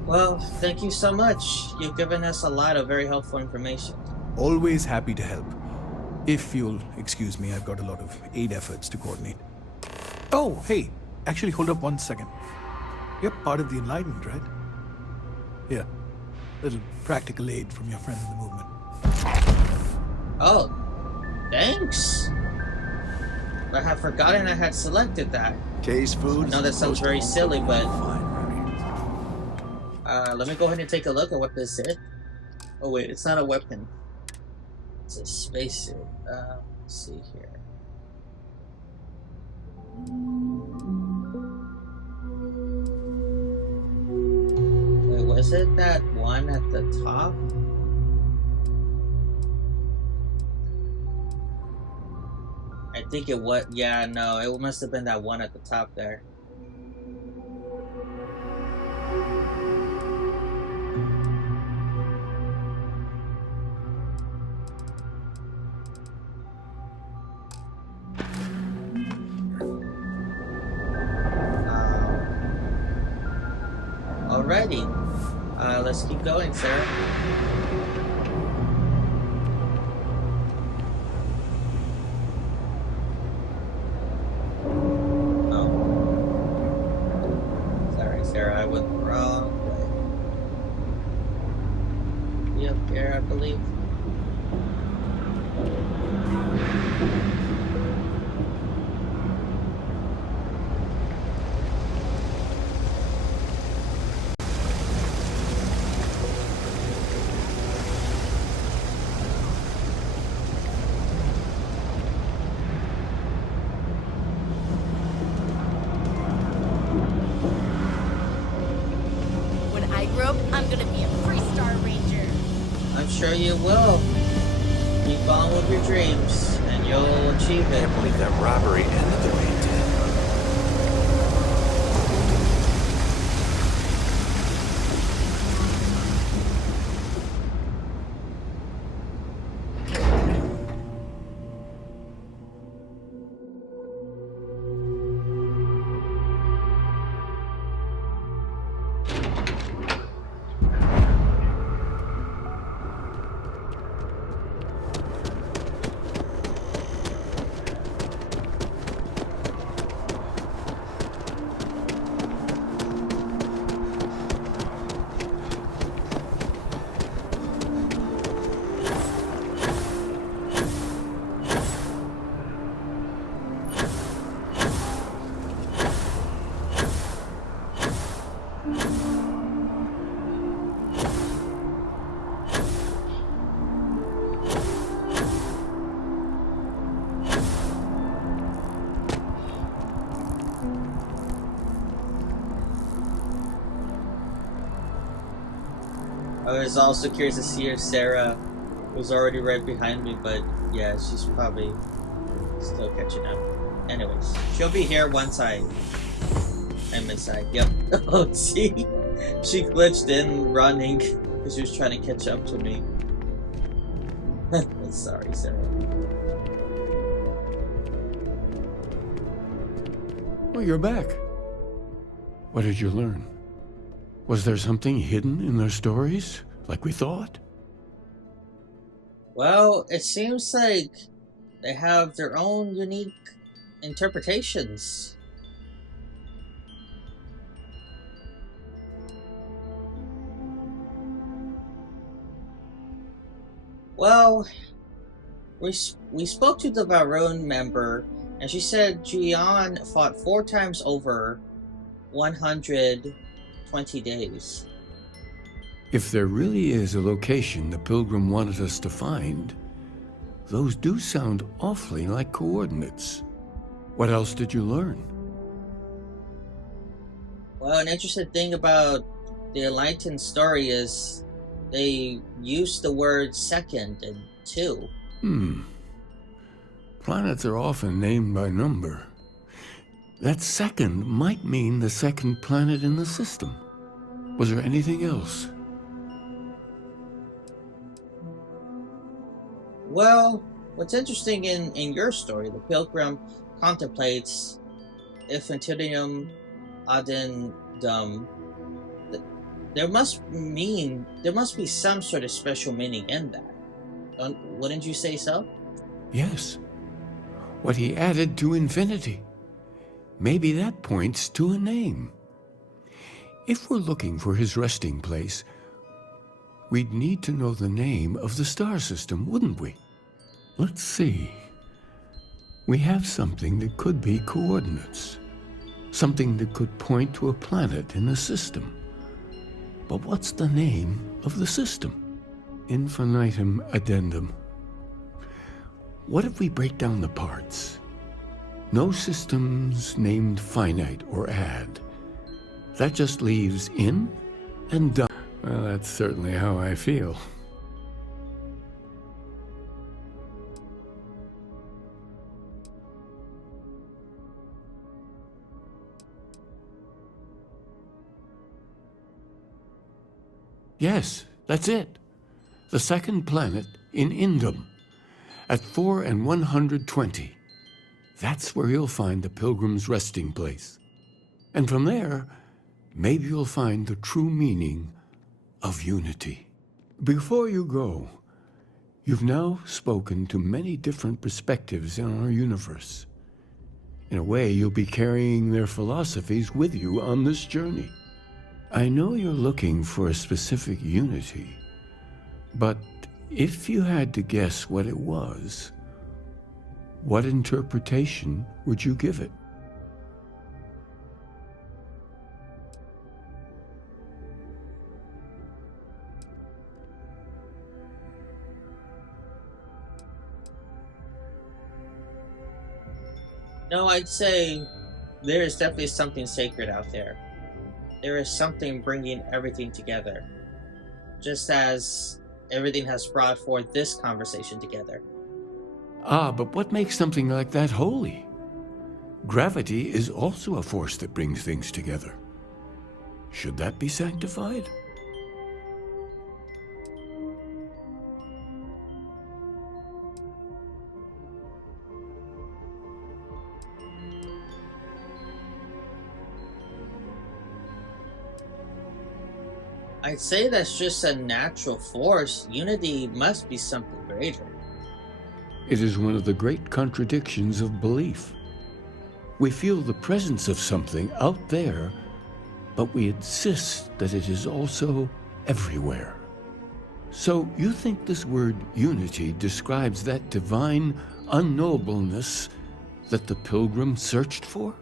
Well, thank you so much. You've given us a lot of very helpful information. Always happy to help. If you'll excuse me, I've got a lot of aid efforts to coordinate. Oh, hey, actually hold up 1 second. You're part of the Enlightened, right? Here, little practical aid from your friend in the movement. Oh, thanks. I had forgotten I had selected that. Case food. I know that sounds very silly, but let me go ahead and take a look at what this is. Oh wait, it's not a weapon. It's a spacesuit. Let's see here. Wait, was it that one at the top? I think it was. Yeah, no, it must have been that one at the top there. Alrighty, let's keep going, Sarah. Oh. Sorry, Sarah, I went the wrong way. Be up here, I believe. Sure you will. Keep on with your dreams, and you'll achieve it. I can't believe that robbery ended the way it did. I was also curious to see if Sarah was already right behind me, but yeah, she's probably Still catching up. Anyways, she'll be here once I'm inside. Yep. Oh, see? She glitched in running because she was trying to catch up to me. Sorry, Sarah. Well, you're back. What did you learn? Was there something hidden in their stories, like we thought? Well, it seems like they have their own unique interpretations. Well, we spoke to the Varun member, and she said Jian fought 4 times over 120 days. If there really is a location the Pilgrim wanted us to find, those do sound awfully like coordinates. What else did you learn? Well, an interesting thing about the Enlightened story is they use the word second and two. Planets are often named by number. That second might mean the second planet in the system. Was there anything else? Well, what's interesting in your story, the Pilgrim contemplates infinitum addendum. There must be some sort of special meaning in that. Wouldn't you say so? Yes. What he added to infinity. Maybe that points to a name. If we're looking for his resting place, we'd need to know the name of the star system, wouldn't we? Let's see. We have something that could be coordinates. Something that could point to a planet in the system. But what's the name of the system? Infinitum addendum. What if we break down the parts? No systems named finite or add. That just leaves in and done. Well, that's certainly how I feel. Yes, that's it. The second planet in Indum, at 4 and 120. That's where you'll find the Pilgrim's resting place. And from there, maybe you'll find the true meaning of unity. Before you go, you've now spoken to many different perspectives in our universe. In a way, you'll be carrying their philosophies with you on this journey. I know you're looking for a specific unity, but if you had to guess what it was, what interpretation would you give it? No, I'd say there is definitely something sacred out there. There is something bringing everything together, just as everything has brought forth this conversation together. Ah, but what makes something like that holy? Gravity is also a force that brings things together. Should that be sanctified? I'd say that's just a natural force. Unity must be something greater. It is one of the great contradictions of belief. We feel the presence of something out there, but we insist that it is also everywhere. So you think this word unity describes that divine unknowableness that the Pilgrim searched for?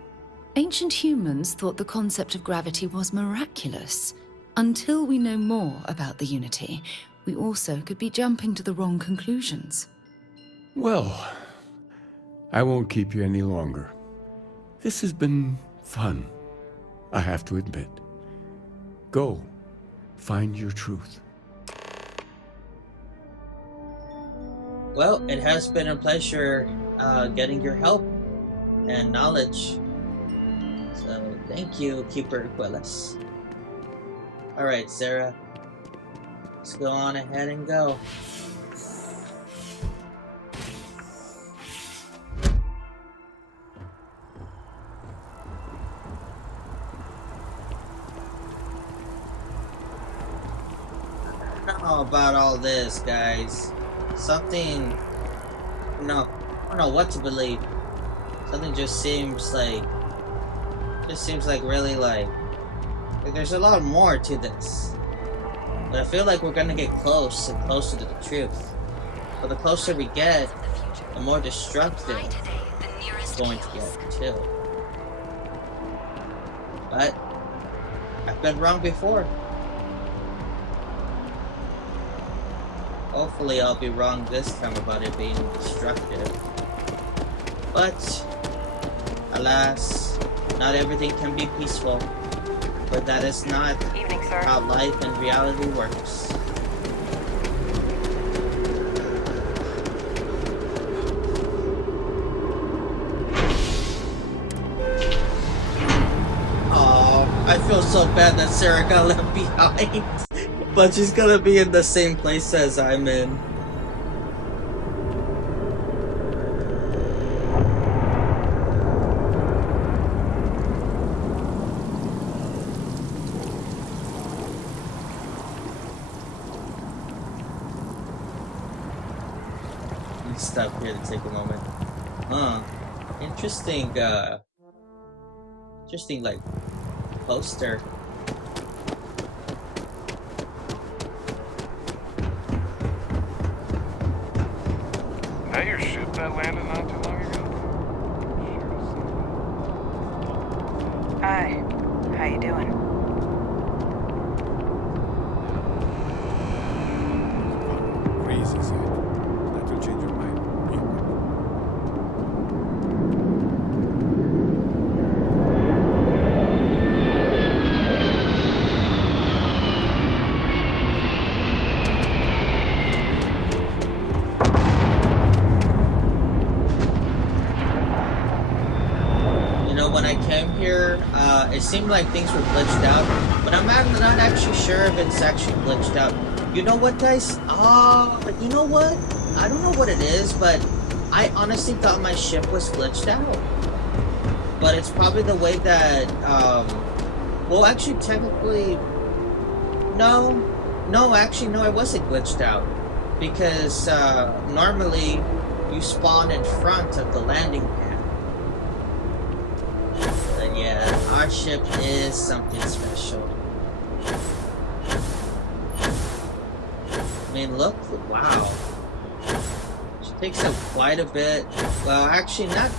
Ancient humans thought the concept of gravity was miraculous. Until we know more about the unity, we also could be jumping to the wrong conclusions. Well, I won't keep you any longer. This has been fun, I have to admit. Go, find your truth. Well, it has been a pleasure getting your help and knowledge. So thank you, Keeper Aquilus. Alright, Sarah. Let's go on ahead and go. I don't know about all this, guys. Something... No, I don't know what to believe. Something just seems like... really like there's a lot more to this. But I feel like we're gonna get close and closer to the truth. But the closer we get, the more destructive it's going to get too. But I've been wrong before. Hopefully I'll be wrong this time about it being destructive. But alas, not everything can be peaceful. But that is not how life and reality works. Oh, I feel so bad that Sarah got left behind. But she's gonna be in the same place as I'm in. Stop here to take a moment. Interesting, like, poster. That your ship that landed not too long ago? Hi. How you doing? Crazy, that will change your mind. When I came here, it seemed like things were glitched out, but I'm not actually sure if it's actually glitched out. You know what, guys? You know what? I don't know what it is, but I honestly thought my ship was glitched out. But it's probably the way that, well, actually, technically, no, it wasn't glitched out. Because, normally, you spawn in front of the landing pad. Yeah, our ship is something special. I mean, look, wow. She takes up quite a bit. Well, actually not.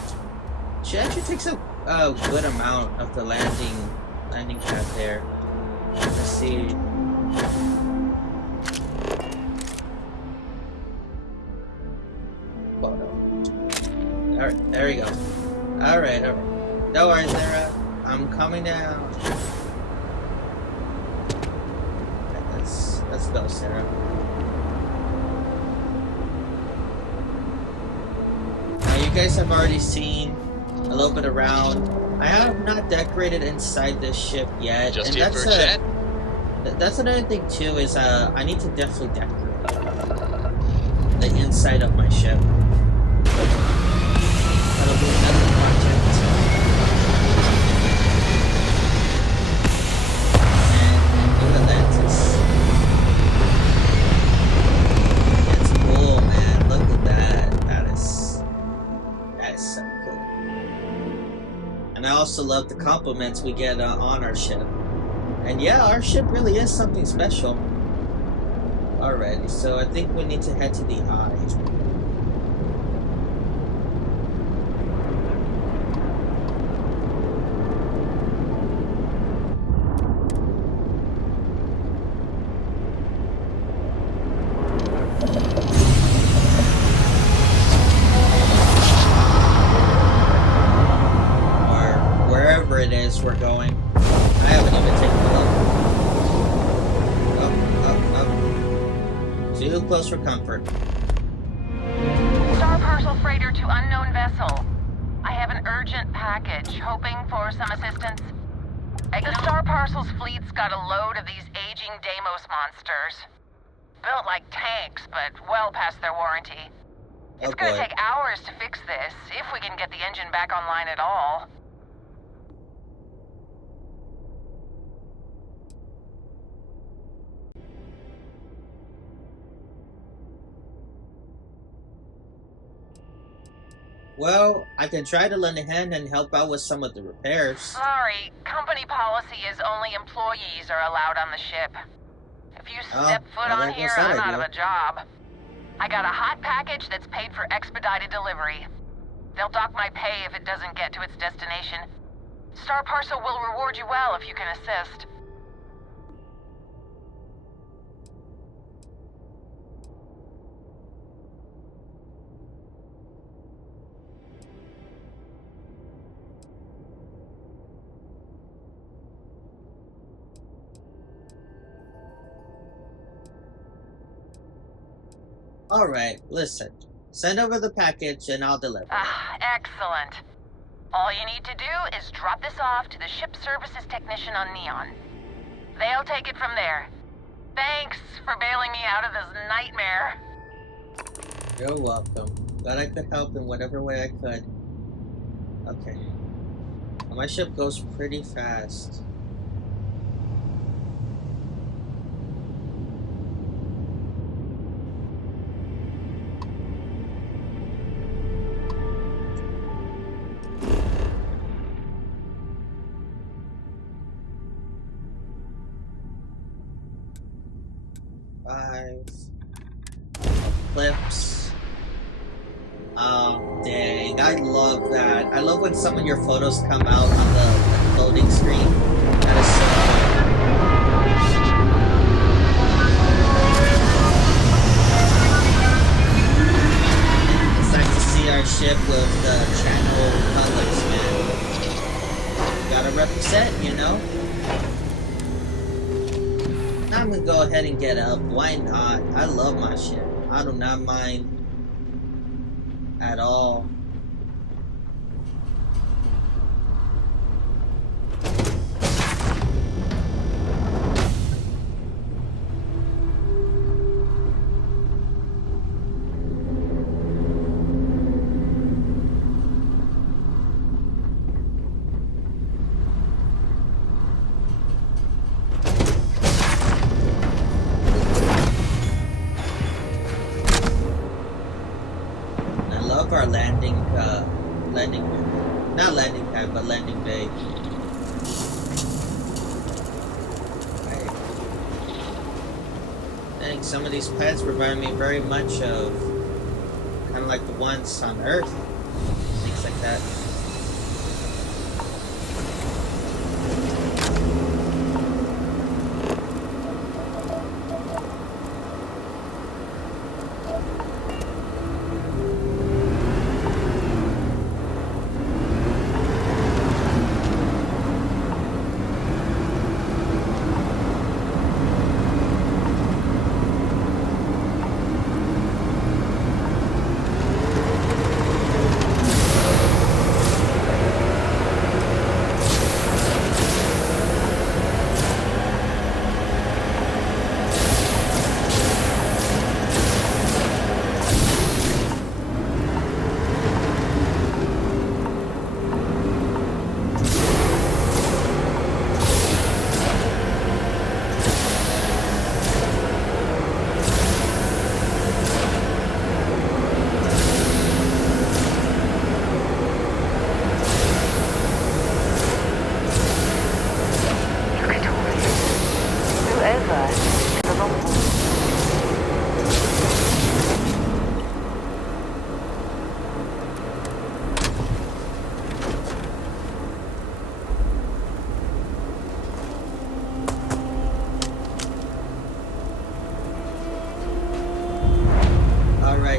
She actually takes up a good amount of the landing pad there. Let's see. Photo. Alright, there we go. Alright. Don't worry, Sarah. I'm coming down. Okay, let's go, Sarah. Now, you guys have already seen a little bit around. I have not decorated inside this ship yet. Just and here for a chat? That's another thing too, is I need to definitely decorate the inside of my ship. That'll be another project. And I also love the compliments we get on our ship. And yeah, our ship really is something special. Alrighty, so I think we need to head to the eye. We're going. I haven't even taken a look. Up. Too close for comfort. Star Parcel Freighter to unknown vessel. I have an urgent package, hoping for some assistance. The Star Parcels fleet's got a load of these aging Deimos monsters. Built like tanks, but well past their warranty. It's gonna take hours to fix this, if we can get the engine back online at all. Well, I can try to lend a hand and help out with some of the repairs. Sorry, company policy is only employees are allowed on the ship. If you step foot on here, I'm out of a job. I got a hot package that's paid for expedited delivery. They'll dock my pay if it doesn't get to its destination. Star Parcel will reward you well if you can assist. Alright, listen. Send over the package and I'll deliver. Excellent. All you need to do is drop this off to the ship services technician on Neon. They'll take it from there. Thanks for bailing me out of this nightmare. You're welcome. Glad I could help in whatever way I could. Okay. Well, my ship goes pretty fast. Clips. Dang, I love that. I love when some of your photos come out on the loading screen. That is so cool. It's nice to see our ship with the channel colors, man. Gotta represent, you know? I'm gonna go ahead and get up. Why not? I love my ship. I do not mind at all. Our landing not landing pad, but landing bay. Right. Dang, some of these pads remind me very much of kind of like the ones on Earth, things like that.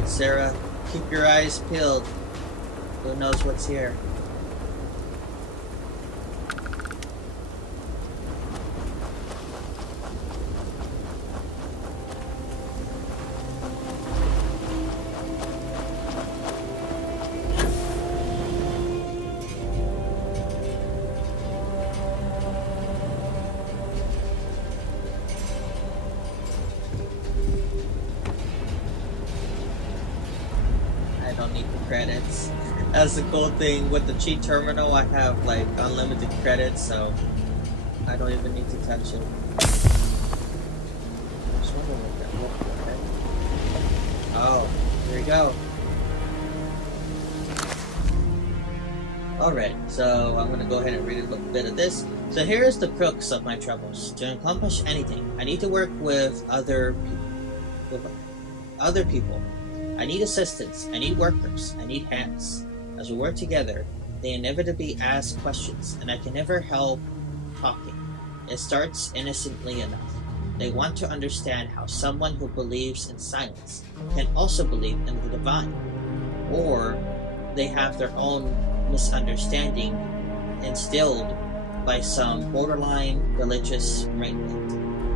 Sarah, keep your eyes peeled. Who knows what's here? don't need the credits. That's the cool thing with the cheat terminal. I have like unlimited credits, so I don't even need to touch it. I was wondering what that looked like. Oh, here we go. Alright, so I'm gonna go ahead and read a little bit of this. So here is the crux of my troubles. To accomplish anything, I need to work with other people. I need assistants, I need workers, I need hands. As we work together, they inevitably ask questions, and I can never help talking. It starts innocently enough. They want to understand how someone who believes in science can also believe in the divine. Or they have their own misunderstanding instilled by some borderline religious ringlet.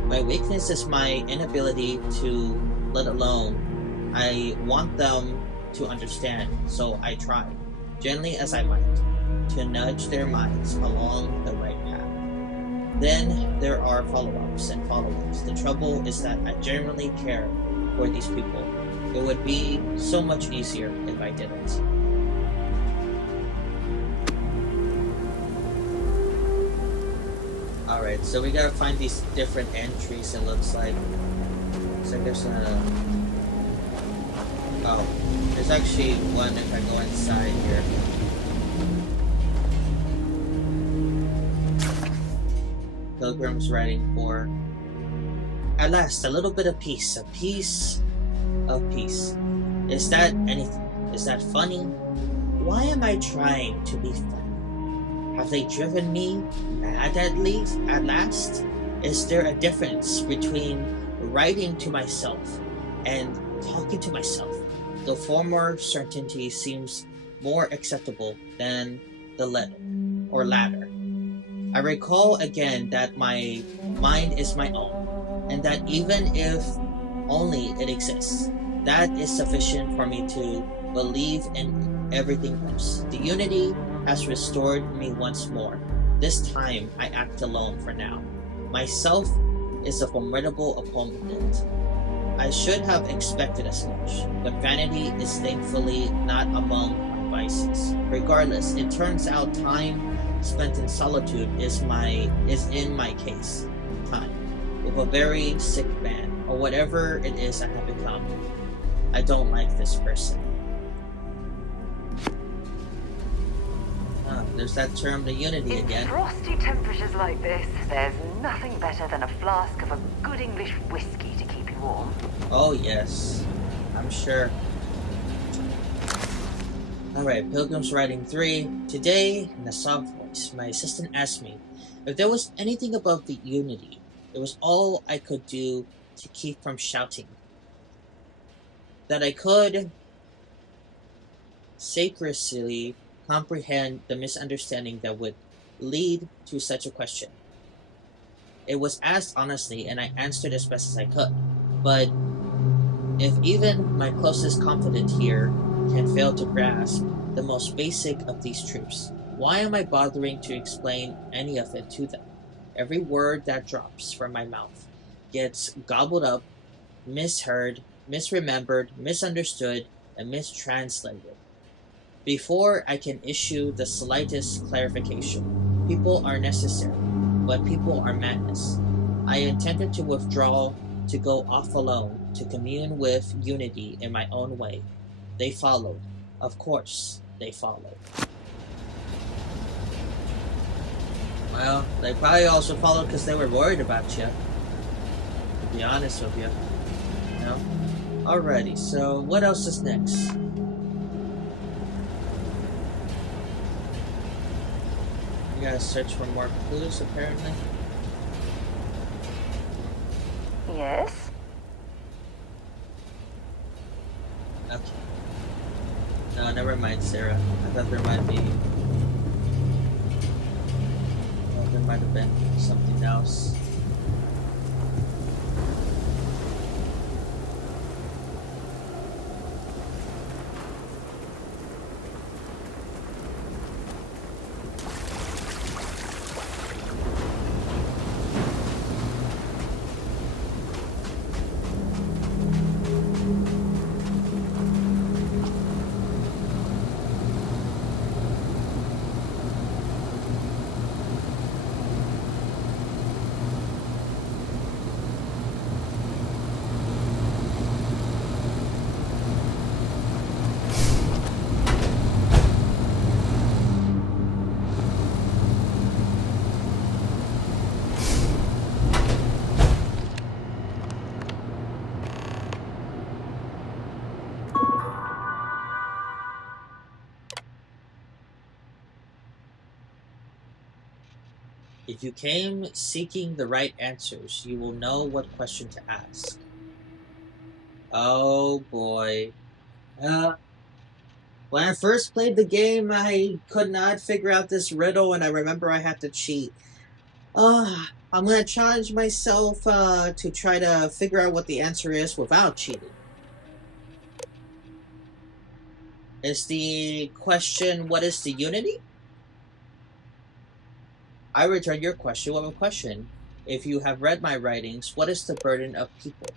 My weakness is my inability to let alone. I want them to understand, so I try, gently as I might, to nudge their minds along the right path. Then there are follow-ups and follow-ups. The trouble is that I genuinely care for these people. It would be so much easier if I didn't. Alright, so we gotta find these different entries, it looks like. So there's a... Oh, there's actually one if I go inside here. Pilgrim's writing 4. At last, a little bit of peace. A piece of peace. Is that anything? Is that funny? Why am I trying to be funny? Have they driven me mad at last? Is there a difference between writing to myself and talking to myself? The former certainty seems more acceptable than the latter. I recall again that my mind is my own, and that even if only it exists, that is sufficient for me to believe in everything else. The unity has restored me once more. This time I act alone for now. Myself is a formidable opponent. I should have expected as much, but vanity is thankfully not among my vices. Regardless, it turns out time spent in solitude is in my case time with a very sick man, or whatever it is I have become. I don't like this person. There's that term, the unity again. In frosty temperatures like this, there's nothing better than a flask of a good English whiskey to keep you warm. Oh yes, I'm sure. Alright, Pilgrim's writing 3. Today, in a soft voice, my assistant asked me if there was anything about the unity. It was all I could do to keep from shouting. That I could sacredly comprehend the misunderstanding that would lead to such a question. It was asked honestly, and I answered as best as I could. But if even my closest confidant here can fail to grasp the most basic of these truths, why am I bothering to explain any of it to them? Every word that drops from my mouth gets gobbled up, misheard, misremembered, misunderstood, and mistranslated. Before I can issue the slightest clarification, people are necessary, but people are madness. I intended to withdraw, to go off alone, to commune with unity in my own way. They followed. Of course, they followed. Well, they probably also followed because they were worried about you. To be honest with you. You know? Alrighty, so what else is next? You gotta search for more clues, apparently. Yes? Okay. No, never mind, Sarah. I thought there might be... Well, there might have been something else. If you came seeking the right answers, you will know what question to ask. Oh boy. When I first played the game, I could not figure out this riddle, and I remember I had to cheat. I'm gonna challenge myself to try to figure out what the answer is without cheating. Is the question, what is the unity? I return your question with a question. If you have read my writings, what is the burden of people?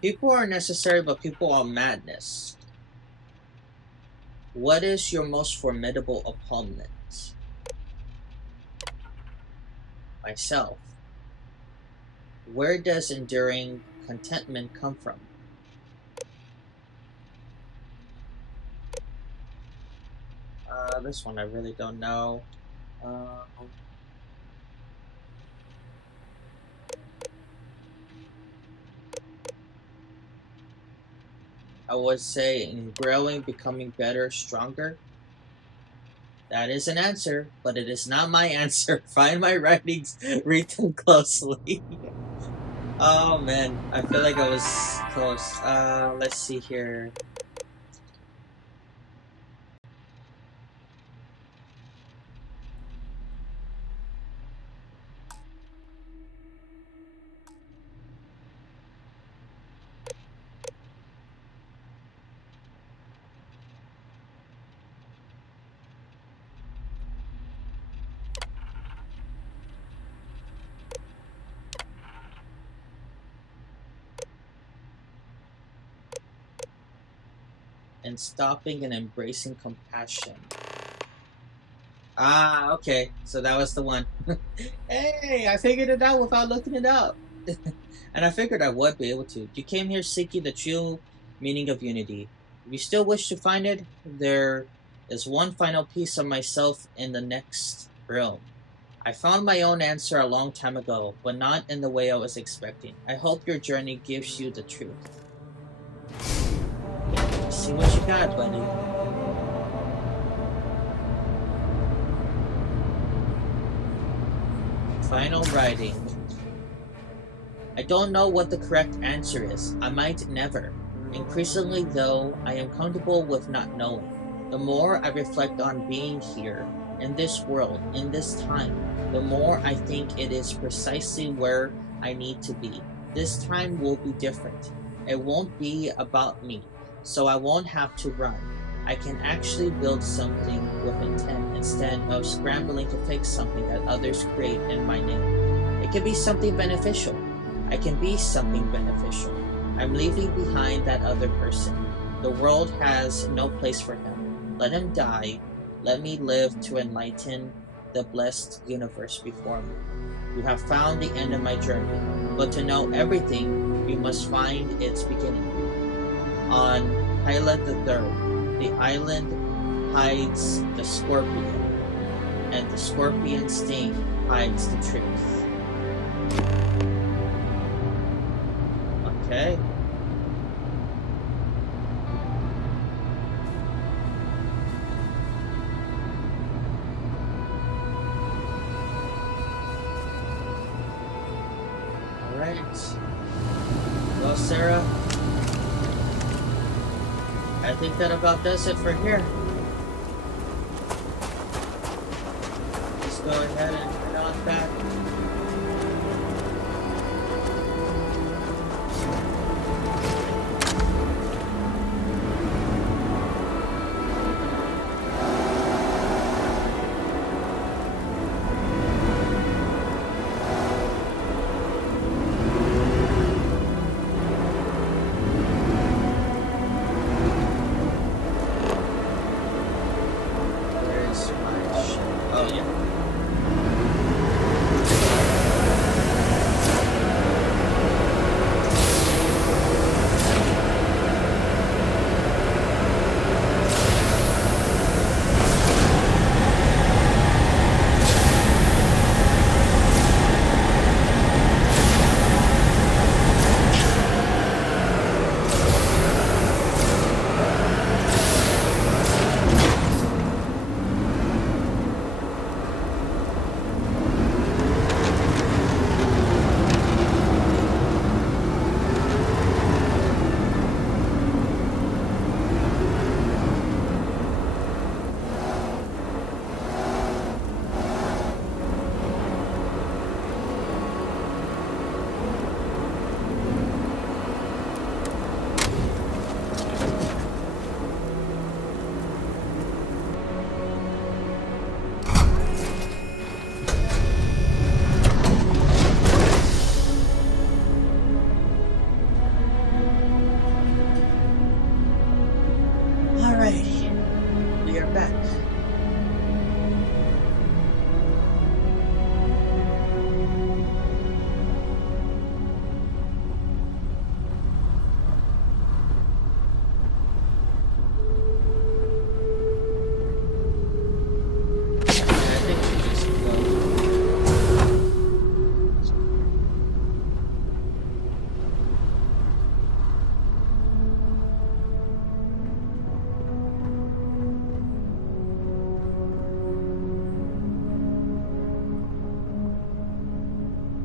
People are necessary, but people are madness. What is your most formidable opponent? Myself. Where does enduring contentment come from? This one I really don't know. I would say in growing, becoming better, stronger. That is an answer, but it is not my answer. Find my writings, read them closely. Oh man, I feel like I was close. Let's see here. And stopping and embracing compassion. Ah, okay. So that was the one. Hey, I figured it out without looking it up. And I figured I would be able to. You came here seeking the true meaning of unity. If you still wish to find it, there is one final piece of myself in the next room. I found my own answer a long time ago, but not in the way I was expecting. I hope your journey gives you the truth. Let's see what you got, buddy. Final writing. I don't know what the correct answer is. I might never. Increasingly, though, I am comfortable with not knowing. The more I reflect on being here, in this world, in this time, the more I think it is precisely where I need to be. This time will be different. It won't be about me, so I won't have to run. I can actually build something with intent instead of scrambling to fix something that others create in my name. It can be something beneficial. I can be something beneficial. I'm leaving behind that other person. The world has no place for him. Let him die. Let me live to enlighten the blessed universe before me. You have found the end of my journey, but to know everything, you must find its beginning. On Pilot the Third, the island hides the scorpion, and the scorpion's sting hides the truth. Okay. Alright. Well, Sarah, I think that about does it for here. Let's go ahead and head on back.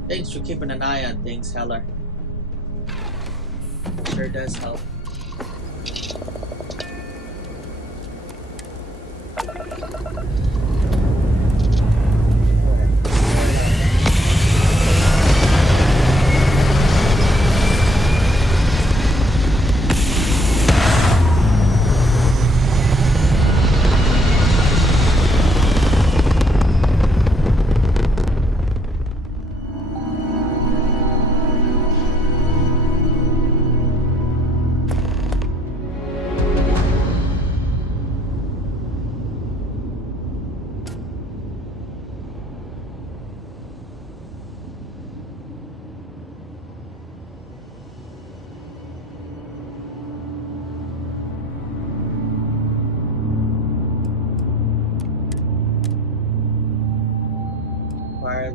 Thanks for keeping an eye on things, Heller. Sure does help.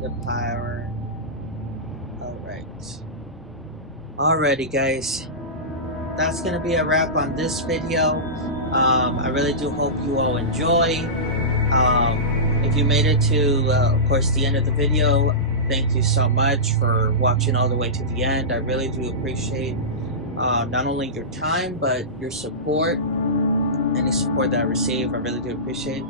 The power. Alrighty guys, that's gonna be a wrap on this video. I really do hope you all enjoy. If you made it to of course the end of the video, thank you so much for watching all the way to the end. I really do appreciate not only your time but your support. Any support that I receive, I really do appreciate.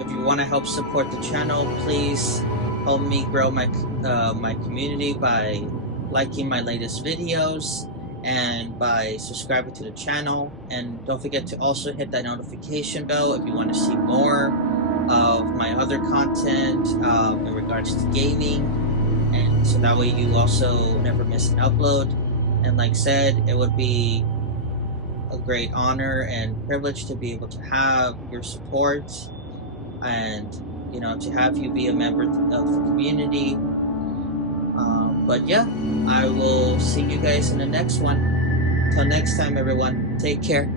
If you want to help support the channel, please help me grow my my community by liking my latest videos and by subscribing to the channel. And don't forget to also hit that notification bell if you want to see more of my other content in regards to gaming, and so that way you also never miss an upload. And like I said, it would be a great honor and privilege to be able to have your support, and you know, to have you be a member of the community. But yeah, I will see you guys in the next one. Till next time, everyone, take care.